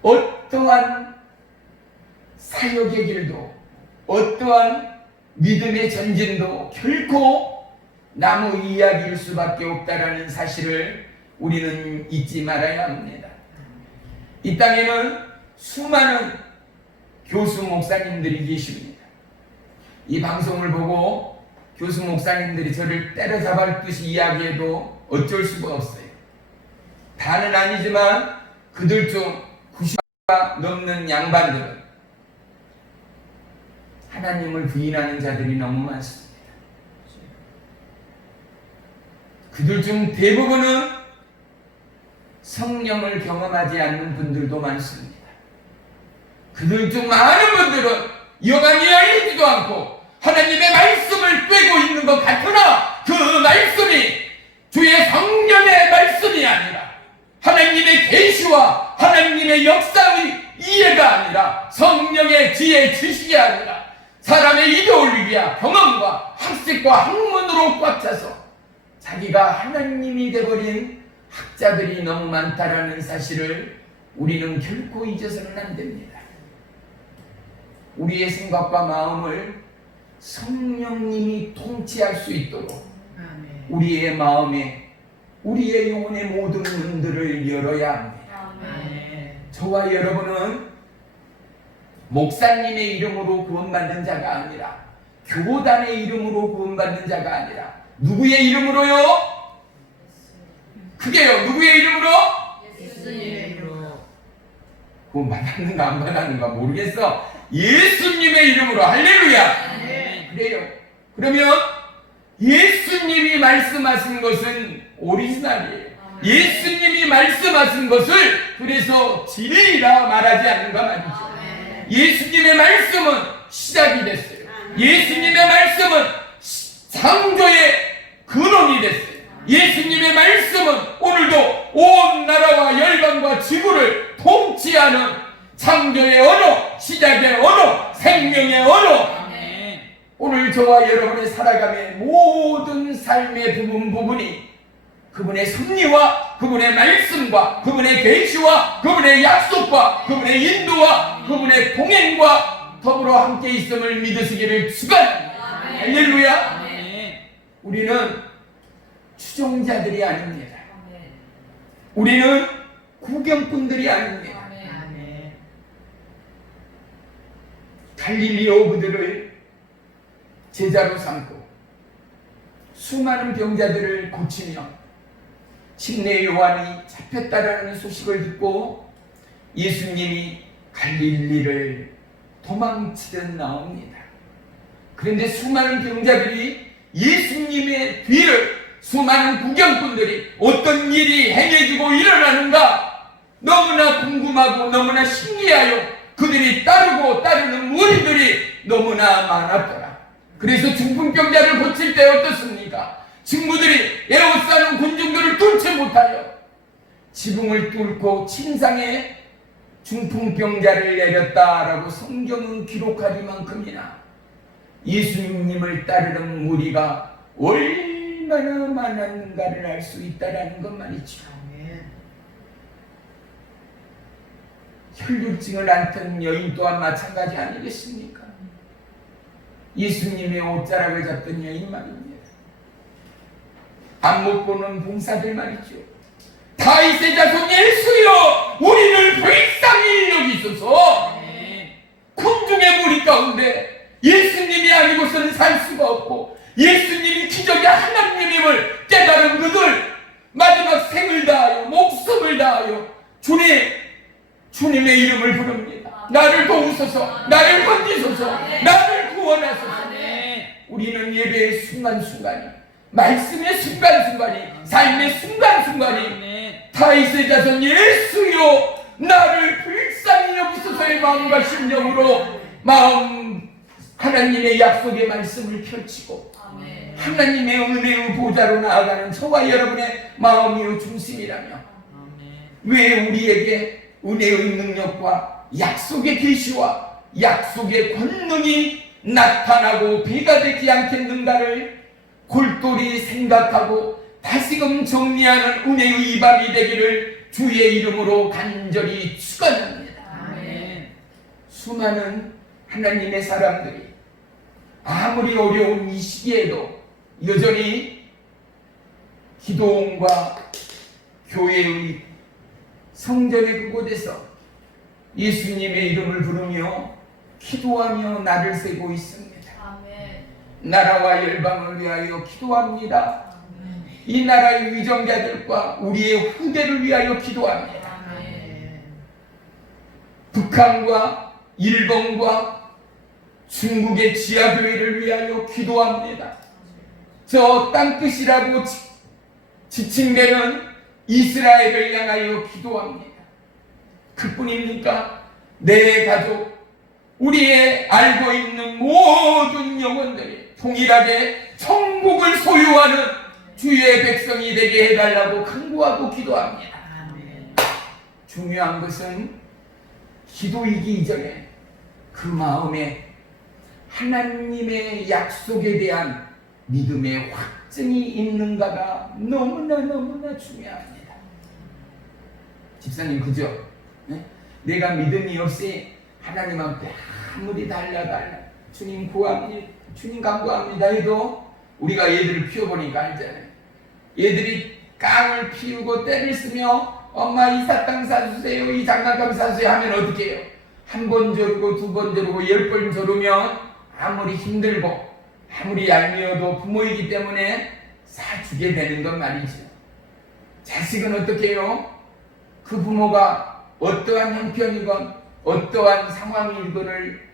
어떠한 사역의 길도 어떠한 믿음의 전진도 결코 나무 이야기일 수밖에 없다라는 사실을 우리는 잊지 말아야 합니다. 이 땅에는 수많은 교수 목사님들이 계십니다. 이 방송을 보고 교수 목사님들이 저를 때려잡을 듯이 이야기해도 어쩔 수가 없어요. 다는 아니지만 그들 중 90가 넘는 양반들은 하나님을 부인하는 자들이 너무 많습니다. 그들 중 대부분은 성령을 경험하지 않는 분들도 많습니다. 그들 중 많은 분들은 여간이 열리지도 않고 하나님의 말씀을 꿰고 있는 것 같으나 그 말씀이 주의 성령의 말씀이 아니라 하나님의 계시와 하나님의 역사의 이해가 아니라 성령의 지혜 지식이 아니라 사람의 이데올로기와 경험과 학식과 학문으로 꽉 차서 자기가 하나님이 되어버린 학자들이 너무 많다라는 사실을 우리는 결코 잊어서는 안 됩니다. 우리의 생각과 마음을 성령님이 통치할 수 있도록 우리의 마음에 우리의 영혼의 모든 문들을 열어야 합니다. 저와 여러분은 목사님의 이름으로 구원받는 자가 아니라 교단의 이름으로 구원받는 자가 아니라 누구의 이름으로요? 그게요. 누구의 이름으로? 예수님의 이름으로. 구원받았는가 안 받았는가 모르겠어. 예수님의 이름으로. 할렐루야. 그래요. 그러면 예수님이 말씀하신 것은 오리지널이에요. 예수님이 말씀하신 것을 그래서 진리라 말하지 않는가 말이죠. 예수님의 말씀은 시작이 됐어요. 예수님의 말씀은 창조의 근원이 됐어요. 예수님의 말씀은 오늘도 온 나라와 열방과 지구를 통치하는 창조의 언어, 시작의 언어, 생명의 언어. 오늘 저와 여러분의 살아감의 모든 삶의 부분이 그분의 섭리와 그분의 말씀과 그분의 계시와 그분의 약속과 그분의 인도와 그분의 동행과 더불어 함께 있음을 믿으시기를 축원합니다. 할렐루야. 우리는 추종자들이 아닙니다. 우리는 구경꾼들이 아닙니다. 갈릴리 어부들을 제자로 삼고 수많은 병자들을 고치며 침례 요한이 잡혔다라는 소식을 듣고 예수님이 갈릴리를 도망치듯 나옵니다. 그런데 수많은 병자들이 예수님의 뒤를 수많은 구경꾼들이 어떤 일이 행해지고 일어나는가 너무나 궁금하고 너무나 신기하여 그들이 따르는 무리들이 너무나 많았더라. 그래서 중풍병자를 고칠 때 어떻습니까? 친구들이 에워싸는 군중들을 뚫지 못하여 지붕을 뚫고 침상에 중풍병자를 내렸다라고 성경은 기록하리만큼이나 예수님을 따르는 무리가 얼마나 얼마나 많았는가를 알 수 있다라는 것 말이죠. 혈육증을 앓던 여인 또한 마찬가지 아니겠습니까? 예수님의 옷자락을 잡던 여인 말입니다. 안 못 보는 봉사들 말이죠. 다윗의 자손 예수여 우리를 불쌍히 여기소서. 군중의 무리 가운데 예수님이 아니고서는 살 수가 없고 예수님이 기적의 하나님임을 깨달은 그들 마지막 생을 다하여 목숨을 다하여 주님의 이름을 부릅니다. 나를 도우소서, 나를 건지소서, 나를 구원하소서. 우리는 예배의 순간순간이, 말씀의 순간순간이, 삶의 순간순간이 다윗의 자손 예수여 나를 불쌍히 여기소서의 마음과 심령으로 하나님의 약속의 말씀을 펼치고 하나님의 은혜의 보좌로 나아가는 저와 여러분의 마음이요 중심이라며 왜 우리에게 은혜의 능력과 약속의 계시와 약속의 권능이 나타나고 배가 되지 않겠는가를 골똘히 생각하고 다시금 정리하는 은혜의 이 밤이 되기를 주의 이름으로 간절히 축원합니다. 수많은 하나님의 사람들이 아무리 어려운 이 시기에도 여전히 기도원과 교회의 성전의 그곳에서 예수님의 이름을 부르며 기도하며 날을 새고 있습니다. 나라와 열방을 위하여 기도합니다. 이 나라의 위정자들과 우리의 후대를 위하여 기도합니다. 북한과 일본과 중국의 지하교회를 위하여 기도합니다. 저 땅끝이라고 지칭되는 이스라엘을 향하여 기도합니다. 그뿐입니까? 내 가족, 우리의 알고 있는 모든 영혼들이 통일하게 천국을 소유하는 주의 백성이 되게 해달라고 간구하고 기도합니다. 중요한 것은 기도이기 이전에 그 마음에 하나님의 약속에 대한 믿음의 확증이 있는가가 너무나 중요합니다. 집사님 그죠? 네? 내가 믿음이 없이 하나님한테 아무리 달라 주님 구합니다, 주님 간구합니다 해도 우리가 얘들을 키워보니까 알잖아요. 얘들이 깡을 피우고 때를 쓰며 엄마 이 사탕 사주세요, 이 장난감 사주세요 하면 어떻게 해요? 한 번 조르고 두 번 조르고 10번 조르면 아무리 힘들고 아무리 얄미워도 부모이기 때문에 사주게 되는 건 말이죠. 자식은 어떻게 해요? 그 부모가 어떠한 형편이건 어떠한 상황이건을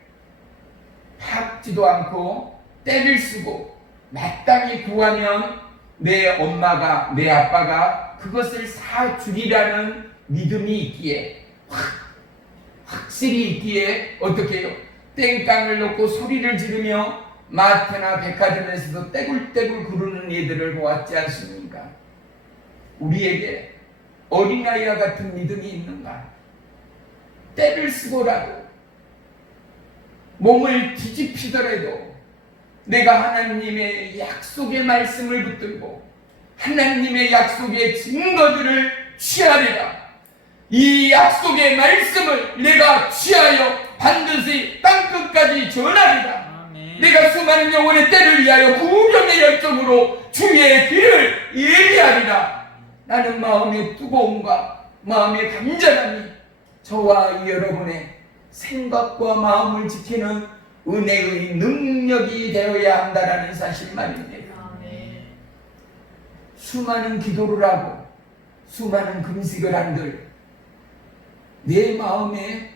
파악지도 않고 때를 쓰고 마땅히 구하면 내 엄마가 내 아빠가 그것을 사주리라는 믿음이 있기에 확실히 있기에 어떻게 해요? 땡깡을 놓고 소리를 지르며 마트나 백화점에서도 떼굴떼굴 구르는 이들을 보았지 않습니까? 우리에게 어린아이와 같은 믿음이 있는가? 때를 쓰고라도 몸을 뒤집히더라도 내가 하나님의 약속의 말씀을 붙들고 하나님의 약속의 증거들을 취하리라. 이 약속의 말씀을 내가 취하여 반드시 땅끝까지 전하리라. 내가 수많은 영혼의 때를 위하여 구경의 열정으로 주의 길을 예리하리라. 나는 마음의 뜨거움과 마음의 간절함이 저와 여러분의 생각과 마음을 지키는 은혜의 능력이 되어야 한다라는 사실 말입니다. 수많은 기도를 하고 수많은 금식을 한들 내 마음에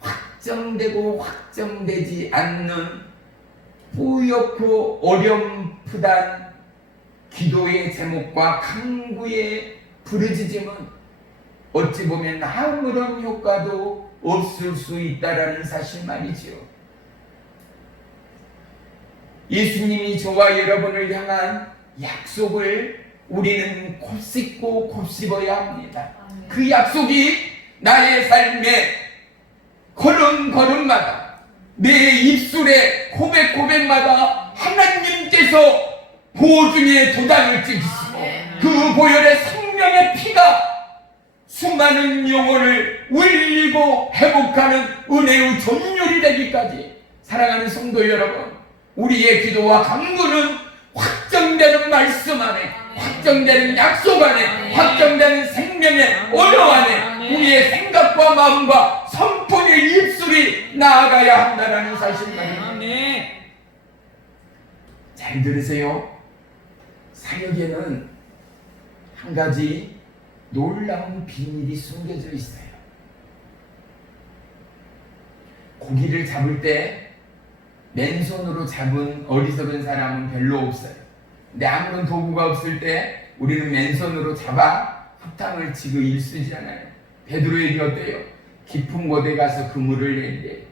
확정되고 확정되지 않는 뿌옇고 어렴풋한 기도의 제목과 간구의 부르짖음은 어찌 보면 아무런 효과도 없을 수 있다라는 사실 말이지요. 예수님이 저와 여러분을 향한 약속을 우리는 곱씹고 곱씹어야 합니다. 그 약속이 나의 삶의 걸음걸음마다 내 입술의 고백마다 하나님께서 보증의 도장을 찍으시고 그 보혈의 생명의 피가 수많은 영혼을 울리고 회복하는 은혜의 전율이 되기까지 사랑하는 성도 여러분, 우리의 기도와 간구는 확정되는 말씀 안에, 확정되는 약속 안에, 확정되는 생명의 언어 안에 우리의 생각과 마음과 선포의 입술이 나아가야 한다는 사실입니다. 잘 들으세요. 사역에는 한 가지 놀라운 비밀이 숨겨져 있어요. 고기를 잡을 때 맨손으로 잡은 어리석은 사람은 별로 없어요. 근데 아무런 도구가 없을 때 우리는 맨손으로 잡아 흙탕을 치고 일쓰잖아요. 베드로에게 어때요? 깊은 곳에 가서 그물을 내리래요.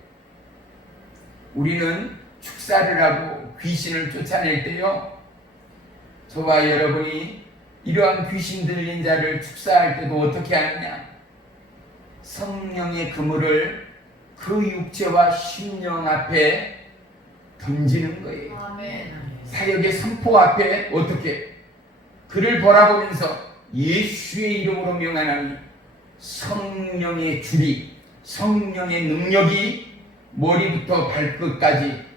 우리는 축사를 하고 귀신을 쫓아낼 때요, 저와 여러분이 이러한 귀신 들린 자를 축사할 때도 어떻게 하느냐? 성령의 그물을 그 육체와 심령 앞에 던지는 거예요. 아멘. 사역의 선포 앞에 어떻게? 그를 바라보면서 예수의 이름으로 명하나니 성령의 줄이, 성령의 능력이 머리부터 발끝까지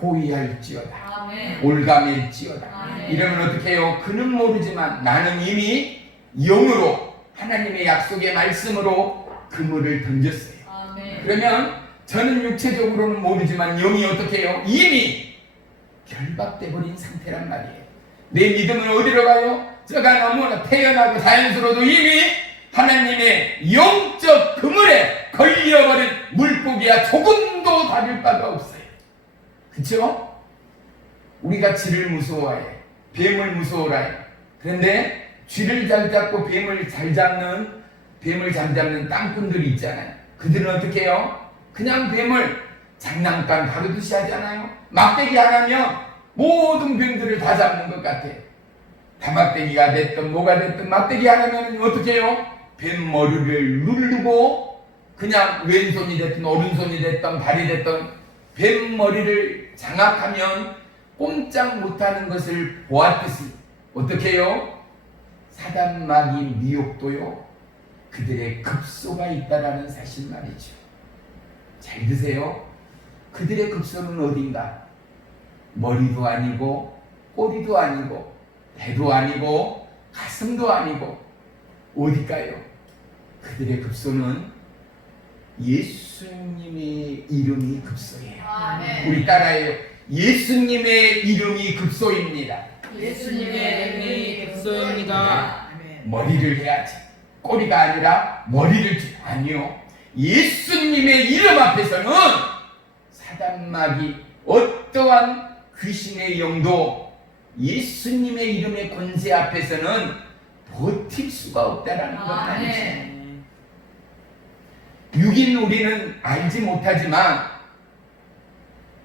보이할지어다. 아멘. 올가맬지어다. 아멘. 이러면 어떻게 해요? 그는 모르지만 나는 이미 영으로 하나님의 약속의 말씀으로 그물을 던졌어요. 아멘. 그러면 저는 육체적으로는 모르지만 영이 어떻게 해요? 이미 결박돼 버린 상태란 말이에요. 내 믿음은 어디로 가요? 저가 너무나 태연하고 자연스러워도 이미 하나님의 영적 그물에 걸려버린 물고기와 조금도 다를 바가 없어요. 그쵸? 우리가 쥐를 무서워해, 뱀을 무서워해. 그런데 쥐를 잘 잡고 뱀을 잘 잡는 땅꾼들이 있잖아요. 그들은 어떻게 해요? 그냥 뱀을 장난감 다루듯이 하잖아요. 막대기 하나면 모든 뱀들을 다 잡는 것 같아. 다막대기가 됐든 뭐가 됐든 막대기 하나면 어떻게 해요? 뱀 머리를 누르고 그냥 왼손이 됐든 오른손이 됐든 발이 됐든 뱀 머리를 장악하면 꼼짝 못하는 것을 보았듯이 어떻게 해요? 사단 마귀 미혹도요 그들의 급소가 있다라는 사실 말이죠. 잘 드세요. 그들의 급소는 어딘가? 머리도 아니고 꼬리도 아니고 배도 아니고 가슴도 아니고 어딜까요? 그들의 급소는 예수님의 이름이 급소예요. 아멘. 우리 따라해요. 예수님의 이름이 급소입니다. 예수님의 이름이 급소입니다. 머리를 해야지. 꼬리가 아니라 머리를 아니요. 예수님의 이름 앞에서는 사단마귀 어떠한 귀신의 영도 예수님의 이름의 권세 앞에서는 버틸 수가 없다라는 것 아니죠. 육인 우리는 알지 못하지만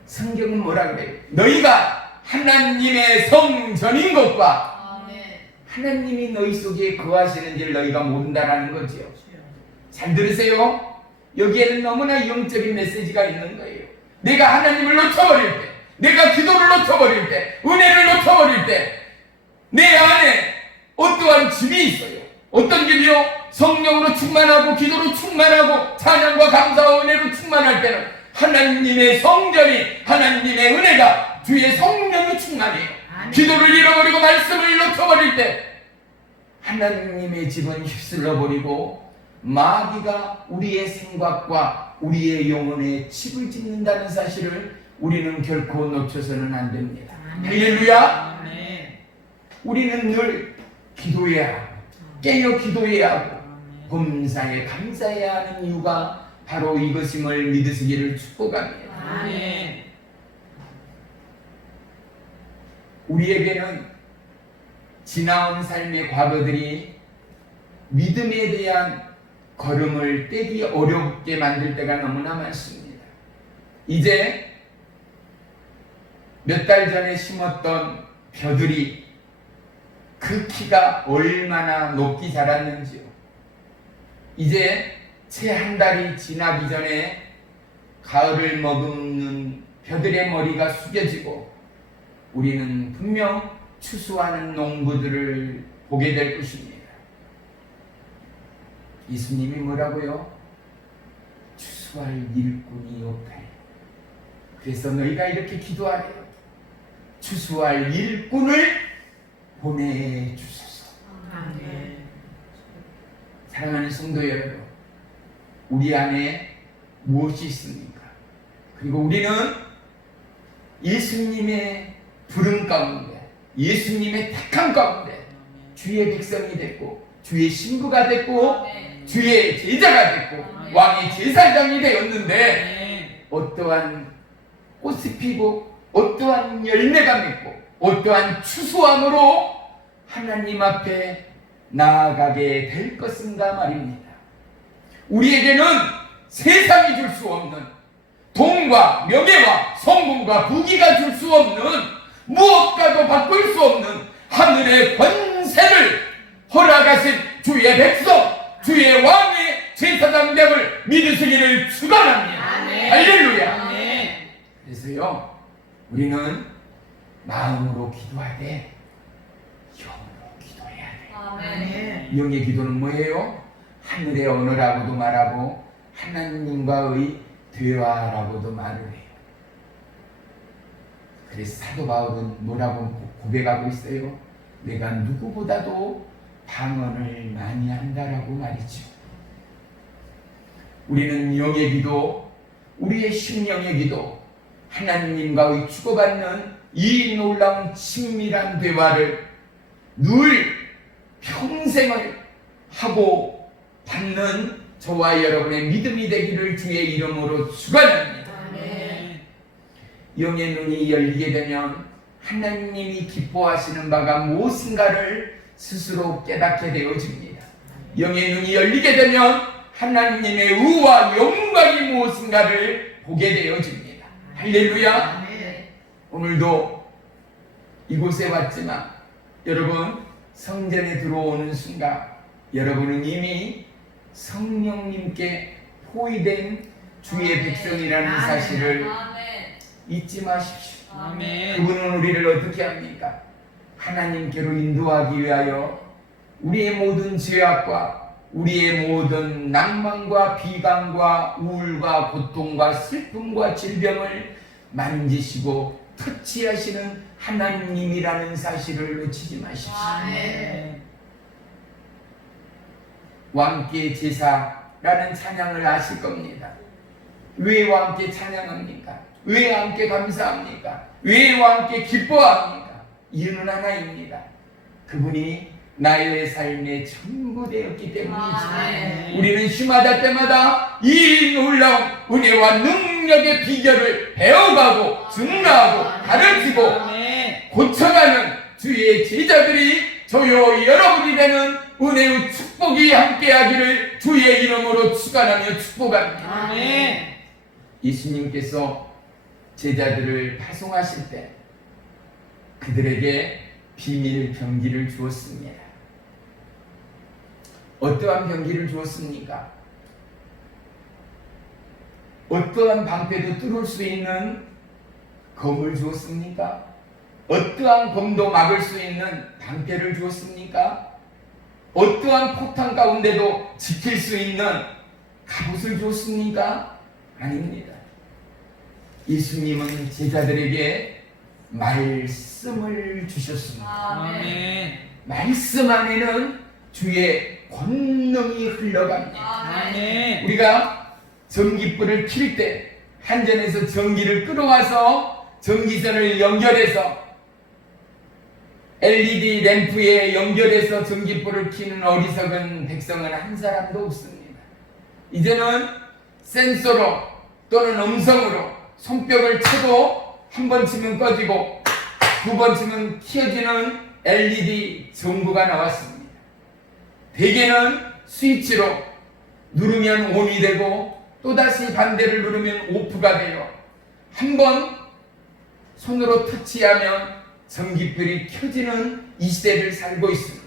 성경은 뭐라 그래요? 너희가 하나님의 성전인 것과 아멘. 하나님이 너희 속에 거하시는 줄 너희가 모른다라는 거지요. 잘 들으세요. 여기에는 너무나 영적인 메시지가 있는 거예요. 내가 하나님을 놓쳐버릴 때, 내가 기도를 놓쳐버릴 때, 은혜를 놓쳐버릴 때 내 안에 어떠한 집이 있어요. 어떤 집이요? 성령으로 충만하고 기도로 충만하고 찬양과 감사와 은혜로 충만할 때는 하나님의 성전이, 하나님의 은혜가 주의 성령이 충만해요. 기도를 잃어버리고 말씀을 놓쳐버릴 때 하나님의 집은 휩쓸려버리고 마귀가 우리의 생각과 우리의 영혼에 칩을 짓는다는 사실을 우리는 결코 놓쳐서는 안 됩니다. 할렐루야. 우리는 늘 기도해야 하고 깨어 기도해야 하고 범사에 감사해야 하는 이유가 바로 이것임을 믿으시기를 축복합니다. 아멘. 우리에게는 지나온 삶의 과거들이 믿음에 대한 걸음을 떼기 어렵게 만들 때가 너무나 많습니다. 이제 몇 달 전에 심었던 벼들이 그 키가 얼마나 높게 자랐는지요. 이제 채 한 달이 지나기 전에 가을을 머금는 벼들의 머리가 숙여지고 우리는 분명 추수하는 농부들을 보게 될 것입니다. 예수님이 뭐라고요? 추수할 일꾼이 없다. 그래서 너희가 이렇게 기도하래요. 추수할 일꾼을 보내주소서. 아멘. 사랑하는 성도 여러분, 우리 안에 무엇이 있습니까? 그리고 우리는 예수님의 부름 가운데, 예수님의 택함 가운데 주의 백성이 됐고, 주의 신부가 됐고, 주의 제자가 됐고, 왕의 제사장이 되었는데, 어떠한 꽃이 피고, 어떠한 열매가 맺고, 어떠한 추수함으로 하나님 앞에 나아가게 될 것인가 말입니다. 우리에게는 세상이 줄 수 없는 돈과 명예와 성공과 부귀가 줄 수 없는, 무엇과도 바꿀 수 없는 하늘의 권세를 허락하신 주의 백성, 주의 왕의 제사장됨을 믿으시기를 축원합니다. 할렐루야. 아멘. 그래서요, 우리는 마음으로 기도하되 영으로 기도해야 돼요. 아멘. 영의 기도는 뭐예요? 하늘의 언어라고도 말하고 하나님과의 대화라고도 말을 해요. 그래서 사도 바울은 뭐라고 고백하고 있어요? 내가 누구보다도 방언을 많이 한다라고 말이죠. 우리는 영의 기도, 우리의 심령의 기도, 하나님과의 주고받는 이 놀라운 친밀한 대화를 늘 평생을 하고 받는 저와 여러분의 믿음이 되기를 주의 이름으로 축원합니다. 아멘. 영의 눈이 열리게 되면 하나님이 기뻐하시는 바가 무엇인가를 스스로 깨닫게 되어집니다. 영의 눈이 열리게 되면 하나님의 의와 영광이 무엇인가를 보게 되어집니다. 할렐루야. 아멘. 오늘도 이곳에 왔지만 여러분, 성전에 들어오는 순간 여러분은 이미 성령님께 포위된 주의 백성이라는 사실을 잊지 마십시오. 아멘. 그분은 우리를 어떻게 합니까? 하나님께로 인도하기 위하여 우리의 모든 죄악과 우리의 모든 낭만과 비강과 우울과 고통과 슬픔과 질병을 만지시고 터치하시는 하나님이라는 사실을 놓치지 마십시오. 아멘. 왕께 제사라는 찬양을 아실 겁니다. 왜 왕께 찬양합니까? 왜 왕께 감사합니까? 왜 왕께 기뻐합니까? 이유는 하나입니다. 그분이 나의 삶의 전부 되었기 때문이죠. 우리는 시마다 때마다 이 놀라운 은혜와 능력의 비결을 배워가고 증거하고 가르치고 아멘. 고쳐가는 주의 제자들이 저요 여러분이 되는 은혜의 축복이 함께하기를 주의 이름으로 축원하며 축복합니다. 아멘. 예수님께서 제자들을 파송하실 때 그들에게 비밀 병기를 주었습니다. 어떠한 병기를 주었습니까? 어떠한 방패도 뚫을 수 있는 검을 주었습니까? 어떠한 검도 막을 수 있는 방패를 주었습니까? 어떠한 포탄 가운데도 지킬 수 있는 갑옷을 주었습니까? 아닙니다. 예수님은 제자들에게 말씀을 주셨습니다. 아멘. 말씀 안에는 주의 권능이 흘러갑니다. 아멘. 우리가 전기불을 킬 때 한전에서 전기를 끌어와서 전기선을 연결해서 LED 램프에 연결해서 전기불을 켜는 어리석은 백성은 한 사람도 없습니다. 이제는 센서로 또는 음성으로 손뼉을 쳐도 한 번 치면 꺼지고 두 번 치면 켜지는 LED 전구가 나왔습니다. 대개는 스위치로 누르면 온이 되고 또다시 반대를 누르면 오프가 돼요. 한 번 손으로 터치하면 전기불이 켜지는 이 시대를 살고 있습니다.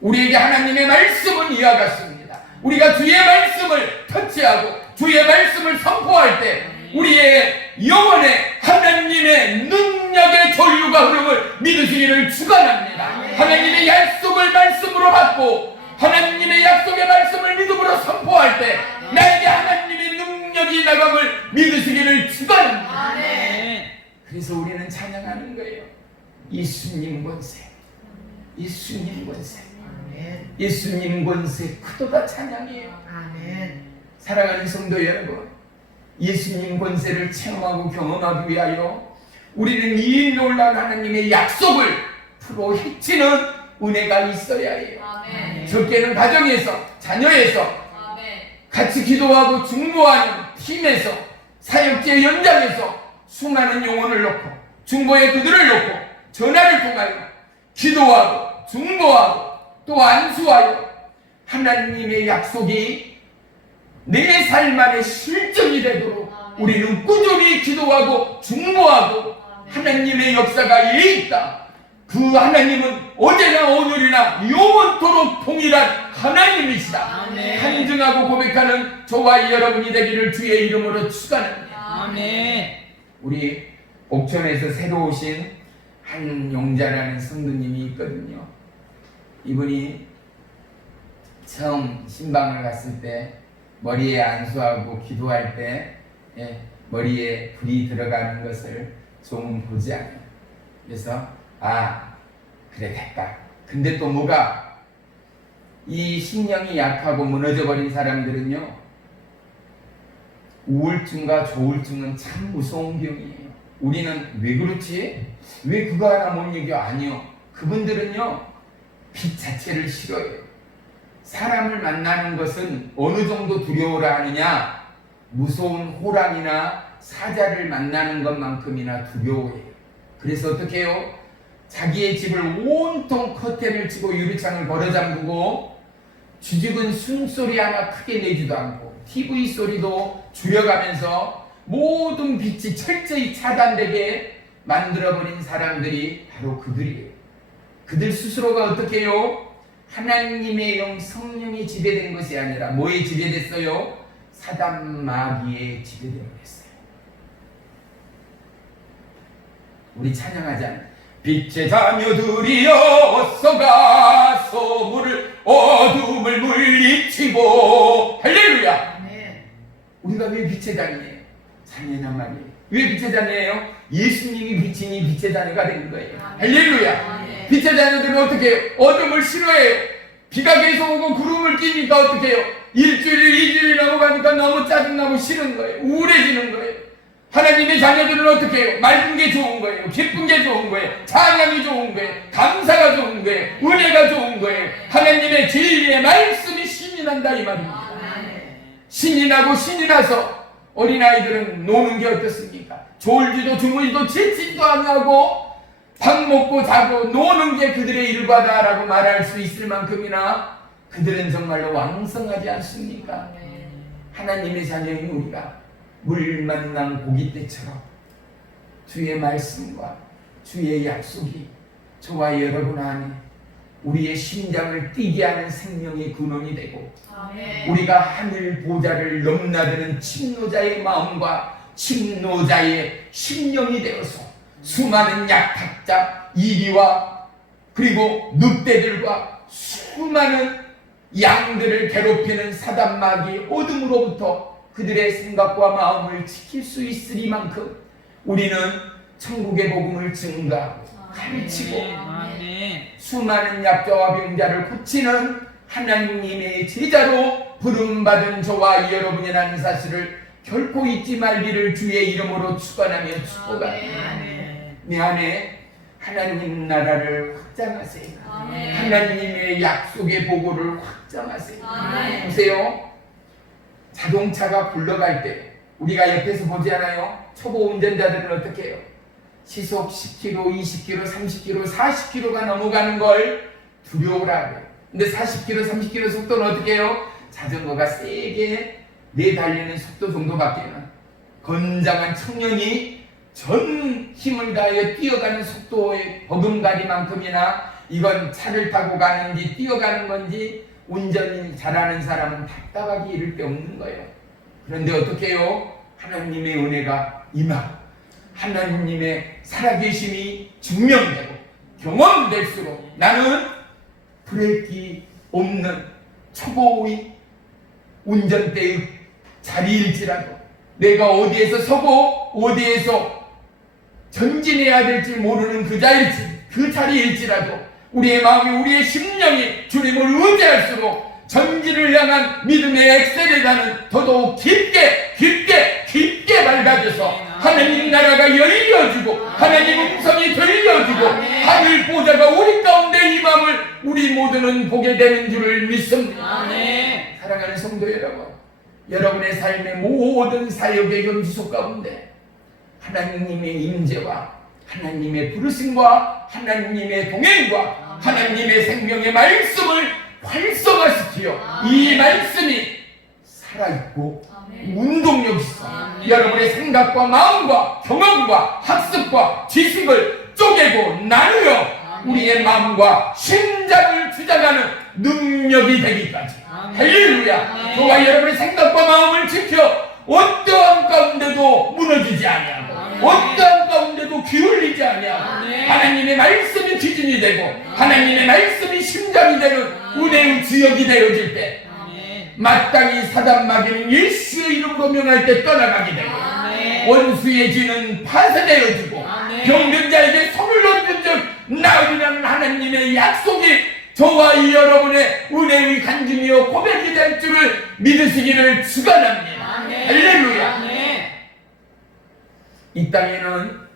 우리에게 하나님의 말씀은 이와 같습니다. 우리가 주의 말씀을 터치하고 주의 말씀을 선포할 때 우리의 영혼에 하나님의 능력이 능력의 전류가 흐름을 믿으시기를 축원합니다. 하나님의 약속을 말씀으로 받고 하나님의 약속의 말씀을 믿음으로 선포할 때 나에게 하나님의 능력이 나감을 믿으시기를 축원합니다. 그래서 우리는 찬양하는 거예요. 예수님 권세, 예수님 권세, 예수님 권세 크도다 찬양이에요. 사랑하는 성도 여러분, 예수님 권세를 체험하고 경험하기 위하여 우리는 이 놀라운 하나님의 약속을 풀어 헤치는 은혜가 있어야 해요. 적게는 가정에서, 자녀에서, 같이 기도하고 중보하는 팀에서, 사역제 연장에서 수많은 영혼을 놓고 중보에 그들을 놓고 전화를 통하여 기도하고 중보하고 또 안수하여 하나님의 약속이 내 삶 안에 실정이 되도록 우리는 꾸준히 기도하고 중보하고 하나님의 역사가 예 있다. 그 하나님은 어제나 오늘이나 영원토록 동일한 하나님이시다. 간증하고 고백하는 저와 여러분이 되기를 주의 이름으로 축원합니다. 우리 옥천에서 새로 오신 한용자라는 성도님이 있거든요. 이분이 처음 신방을 갔을 때 머리에 안수하고 기도할 때 머리에 불이 들어가는 것을 좀 보지 않아요. 그래서 그래 됐다. 근데 또 뭐가, 이 신령이 약하고 무너져 버린 사람들은요, 우울증과 조울증은 참 무서운 병이에요. 우리는 왜 그렇지? 왜 그거 하나 못 이겨? 아니요. 그분들은요, 빛 자체를 싫어해요. 사람을 만나는 것은 어느 정도 두려워라 하느냐? 무서운 호랑이나 사자를 만나는 것만큼이나 두려워해요. 그래서 어떻게 해요? 자기의 집을 온통 커튼을 치고 유리창을 걸어 잠그고 쥐죽은 숨소리 하나 크게 내지도 않고 TV 소리도 줄여가면서 모든 빛이 철저히 차단되게 만들어버린 사람들이 바로 그들이에요. 그들 스스로가 어떻게 해요? 하나님의 영 성령이 지배된 것이 아니라 뭐에 지배됐어요? 사단 마귀에 지배되어 있어요. 우리 찬양하자. 빛의 자녀들이여 쏘가서 물을 어둠을 물리치고 할렐루야. 우리가 왜 빛의 자녀예요? 자녀란 말이에요. 왜 빛의 자녀예요? 예수님이 빛이니 빛의 자녀가 된 거예요. 할렐루야. 빛의 자녀들은 어떻게 해요? 어둠을 싫어해요. 비가 계속 오고 구름을 끼니까 어떻게 해요? 일주일, 이주일이 넘어가니까 너무 짜증나고 싫은 거예요. 우울해지는 거예요. 하나님의 자녀들은 어떻게 해요? 맑은 게 좋은 거예요. 기쁜 게 좋은 거예요. 찬양이 좋은 거예요. 감사가 좋은 거예요. 은혜가 좋은 거예요. 하나님의 진리의 말씀이 신이 난다 이 말입니다. 신이 나고 신이 나서 어린아이들은 노는 게 어떻습니까? 졸지도 주무지도 지치지도 아니하고 밥 먹고 자고 노는 게 그들의 일과다라고 말할 수 있을 만큼이나 그들은 정말로 왕성하지 않습니까? 하나님의 자녀인 우리가 물 만난 고깃대처럼 주의 말씀과 주의 약속이 저와 여러분 안에 우리의 심장을 뛰게 하는 생명의 근원이 되고 우리가 하늘 보좌를 넘나드는 침노자의 마음과 침노자의 심령이 되어서 수많은 약탈자, 이리와 그리고 늑대들과 수많은 양들을 괴롭히는 사단 마귀의 어둠으로부터 그들의 생각과 마음을 지킬 수 있으리만큼 우리는 천국의 복음을 증가하고 가르치고 수많은 약자와 병자를 고치는 하나님의 제자로 부름받은 저와 여러분이라는 사실을 결코 잊지 말기를 주의 이름으로 축원하며 축복합니다. 내 안에 하나님 나라를 확장하세요. 하나님의 약속의 보고를 확장하세요. 보세요. 자동차가 굴러갈 때 우리가 옆에서 보지 않아요? 초보 운전자들은 어떻게 해요? 시속 10km, 20km, 30km, 40km가 넘어가는 걸 두려워라 그래요. 근데 40km, 30km 속도는 어떻게 해요? 자전거가 세게 내달리는 속도 정도밖에는 건장한 청년이 전 힘을 다하여 뛰어가는 속도의 버금가리만큼이나 이건 차를 타고 가는지 뛰어가는 건지 운전이 잘하는 사람은 답답하기 이를 데 없는 거예요. 그런데 어떻게 해요? 하나님의 은혜가 임하고 하나님의 살아계심이 증명되고 경험될수록 나는 브레이크 없는 초보의 운전대의 자리일지라도 내가 어디에서 서고 어디에서 전진해야 될지 모르는 그 자리일지라도 우리의 마음이 우리의 심령이 주님을 의지할수록 전진을 향한 믿음의 엑셀에다는 더더욱 깊게 밝아져서 하나님 나라가 열려지고 하나님 음성이 들려지고 하늘 보좌가 우리 가운데 임함을 우리 모두는 보게 되는 줄을 믿습니다. 사랑하는 성도 여러분, 여러분의 삶의 모든 사역의 연주소 가운데 하나님의 임재와 하나님의 부르심과 하나님의 동행과 하나님의 생명의 말씀을 활성화시키어 이 말씀이 살아있고 운동력 있어 여러분의 생각과 마음과 경험과 학습과 지식을 쪼개고 나누어 우리의 마음과 심장을 주장하는 능력이 되기까지 할렐루야. 저와 여러분의 생각과 마음을 지켜 어떠한 가운데도 무너지지 아니하고 어떠한 가운데도 기울이지 아니하고 하나님의 말씀이 기준이 되고 하나님의 말씀이 심장이 되는 은혜의 주역이 되어질 때 마땅히 사단 마귀는 예수의 이름으로 명할 때 떠나가게 되고 원수의 지는 파쇄되어지고 병든 자에게 손을 얹은 즉 나으리라는 하나님의 약속이 저와 여러분의 은혜의 간증이요 고백이 될 줄을 믿으시기를 축원합니다. 할렐루야. 이 땅에는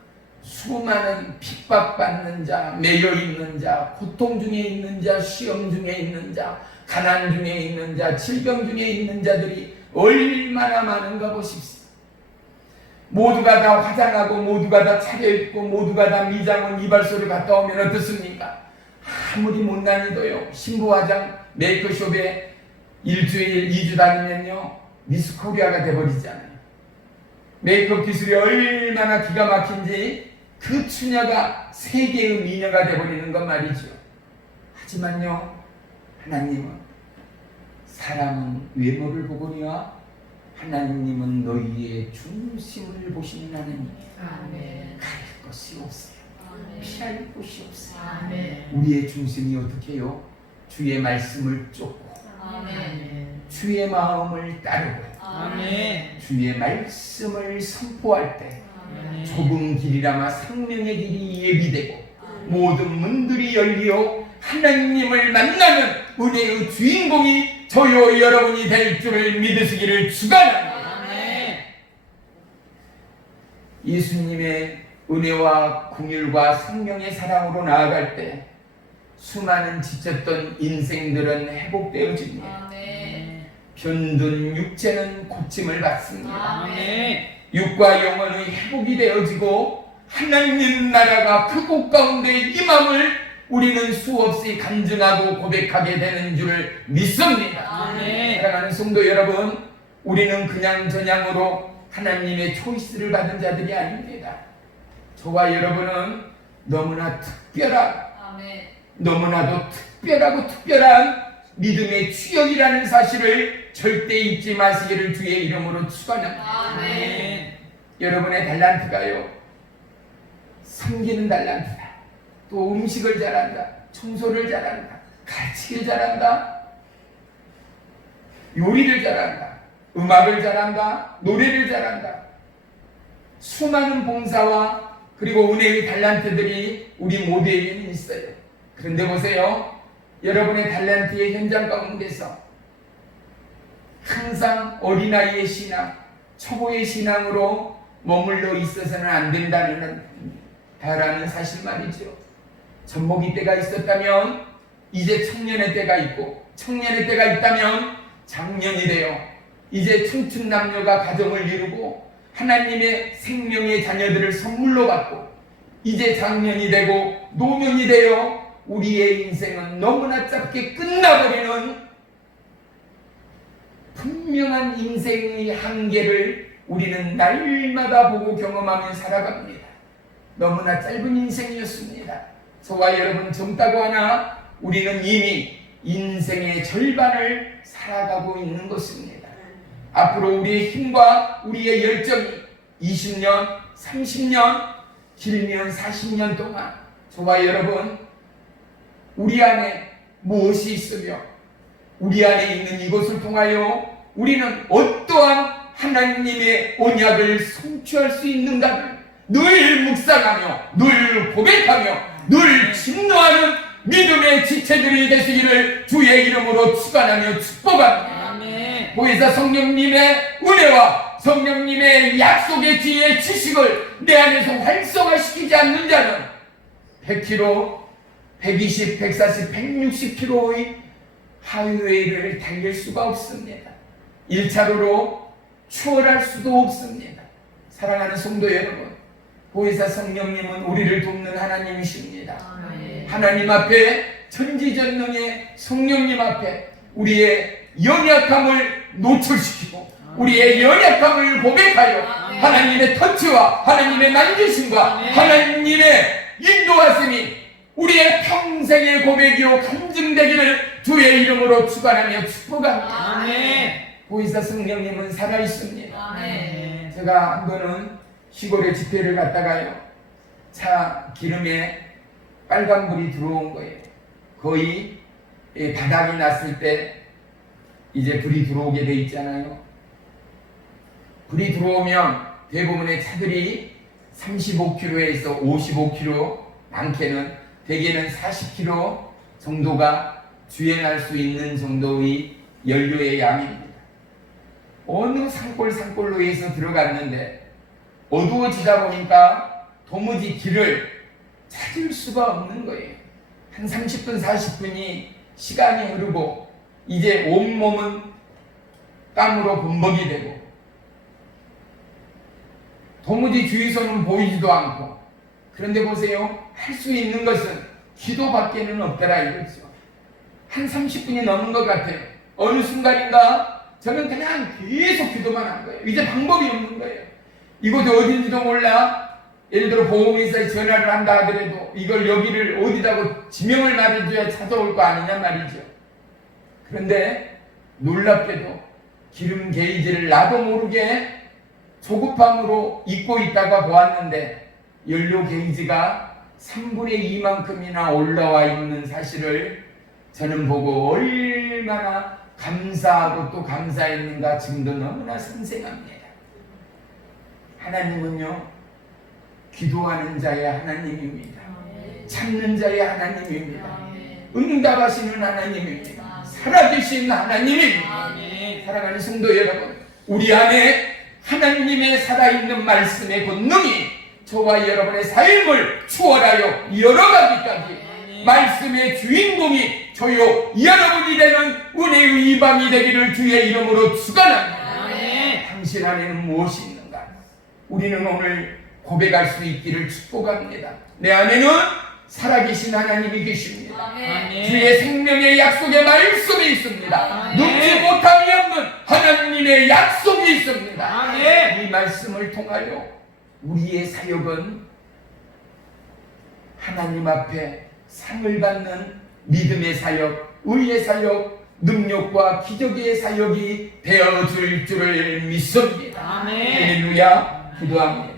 수많은 핍박받는 자, 매여있는 자, 고통 중에 있는 자, 시험 중에 있는 자, 가난 중에 있는 자, 질병 중에 있는 자들이 얼마나 많은가 보십시오. 모두가 다 화장하고 모두가 다 차려입고 모두가 다 미장원 이발소를 갔다 오면 어떻습니까? 아무리 못난이도요 신부 화장 메이크업숍에 일주일 2주 다니면요 미스 코리아가 돼버리잖아요. 메이크업 기술이 얼마나 기가 막힌지 그 추녀가 세계의 미녀가 돼버리는 건 말이죠. 하지만요 하나님은 사람은 외모를 보거니와 하나님은 너희의 중심을 보시는 하나님이에요. 가릴 것이 없어요. 피할 곳이 없어요. 우리의 중심이 어떻게 해요? 주의 말씀을 쫓고 주의 마음을 따르고 주의 말씀을 선포할 때 좁은 길이라마 생명의 길이 예비되고 모든 문들이 열리어 하나님을 만나는 은혜의 주인공이 저요 여러분이 될 줄을 믿으시기를 축원합니다. 예수님의 은혜와 긍휼과 생명의 사랑으로 나아갈 때 수많은 지쳤던 인생들은 회복되어집니다. 병든 육체는 고침을 받습니다. 육과 영혼의 회복이 되어지고 하나님 나라가 그곳 가운데 임함을 우리는 수없이 간증하고 고백하게 되는 줄을 믿습니다. 사랑하는 성도 여러분, 우리는 그냥 저냥으로 하나님의 초이스를 받은 자들이 아닙니다. 저와 여러분은 너무나 너무나도 특별하고 특별한 믿음의 주역이라는 사실을 절대 잊지 마시기를 주의 이름으로 축원합니다. 여러분의 달란트가요 섬기는 달란트다, 또 음식을 잘한다, 청소를 잘한다, 가르치기를 잘한다, 요리를 잘한다, 음악을 잘한다, 노래를 잘한다. 수많은 봉사와 그리고 은혜의 달란트들이 우리 모두에게는 있어요. 그런데 보세요, 여러분의 달란트의 현장 가운데서 항상 어린아이의 신앙, 초보의 신앙으로 머물러 있어서는 안 된다는 사실 말이죠. 젖먹이 때가 있었다면 이제 청년의 때가 있고, 청년의 때가 있다면 장년이 되어 이제 청춘 남녀가 가정을 이루고 하나님의 생명의 자녀들을 선물로 받고 이제 장년이 되고 노년이 되어 우리의 인생은 너무나 짧게 끝나버리는 분명한 인생의 한계를 우리는 날마다 보고 경험하며 살아갑니다. 너무나 짧은 인생이었습니다. 저와 여러분 젊다고 하나 우리는 이미 인생의 절반을 살아가고 있는 것입니다. 앞으로 우리의 힘과 우리의 열정이 20년, 30년, 길면 40년 동안 저와 여러분 우리 안에 무엇이 있으며 우리 안에 있는 이것을 통하여 우리는 어떠한 하나님의 언약을 성취할 수 있는가를 늘 묵상하며 늘 고백하며 늘 진노하는 믿음의 지체들이 되시기를 주의 이름으로 축원하며 축복합니다. 아멘. 보혜사 성령님의 은혜와 성령님의 약속의 지혜의 지식을 내 안에서 활성화시키지 않는 자는 100km, 120, 140, 160km의 하이웨이를 달릴 수가 없습니다. 1차로로 추월할 수도 없습니다. 사랑하는 성도 여러분, 보혜사 성령님은 우리를 돕는 하나님이십니다. 하나님 앞에, 천지전능의 성령님 앞에 우리의 연약함을 노출시키고 우리의 연약함을 고백하여 하나님의 터치와 하나님의 만지심과 하나님의 인도하심이 우리의 평생의 고백이요 간증되기를 주의 이름으로 축원하며 축복합니다. 아멘. 보혜사 성령님은 살아있습니다. 아멘. 제가 한 번은 시골에 집회를 갔다가요, 차 기름에 빨간불이 들어온 거예요. 거의 바닥이 났을 때 이제 불이 들어오게 돼 있잖아요. 불이 들어오면 대부분의 차들이 35km에서 55km, 많게는 대개는 40km 정도가 주행할 수 있는 정도의 연료의 양입니다. 어느 산골로에서 들어갔는데 어두워지다 보니까 도무지 길을 찾을 수가 없는 거예요. 한 30분, 40분이 시간이 흐르고 이제 온몸은 땀으로 범벅이 되고 도무지 주위선은 보이지도 않고, 그런데 보세요. 할 수 있는 것은 기도밖에는 없더라 이거죠. 한 30분이 넘은 것 같아요. 어느 순간인가 저는 그냥 계속 기도만 한 거예요. 이제 방법이 없는 거예요. 이곳이 어딘지도 몰라. 예를 들어 보험회사에 전화를 한다 하더라도 이걸 여기를 어디다고 지명을 말해줘야 찾아올 거 아니냐 말이죠. 그런데 놀랍게도 기름 게이지를 나도 모르게 조급함으로 잊고 있다가 보았는데 연료 게이지가 3분의 2만큼이나 올라와 있는 사실을 저는 보고 얼마나 감사하고 또 감사했는가 지금도 너무나 생생합니다. 하나님은요, 기도하는 자의 하나님입니다. 참는 자의 하나님입니다. 응답하시는 하나님입니다. 살아계신 하나님입니다. 사랑하는 성도 여러분, 우리 안에 하나님의 살아있는 말씀의 권능이 저와 여러분의 삶을 추월하여 열어가기까지 말씀의 주인공이 저요 여러분이 되는 은혜의 이 밤이 되기를 주의 이름으로 축원합니다. 당신 안에는 무엇이 있는가? 우리는 오늘 고백할 수 있기를 축복합니다. 내 안에는 살아계신 하나님이 계십니다. 주의 생명의 약속의 말씀이 있습니다. 눕지 못함이 없는 하나님의 약속이 있습니다. 이 말씀을 통하여 우리의 사역은 하나님 앞에 상을 받는 믿음의 사역, 의의 사역, 능력과 기적의 사역이 되어줄 줄을 믿습니다. 할렐루야. 기도합니다.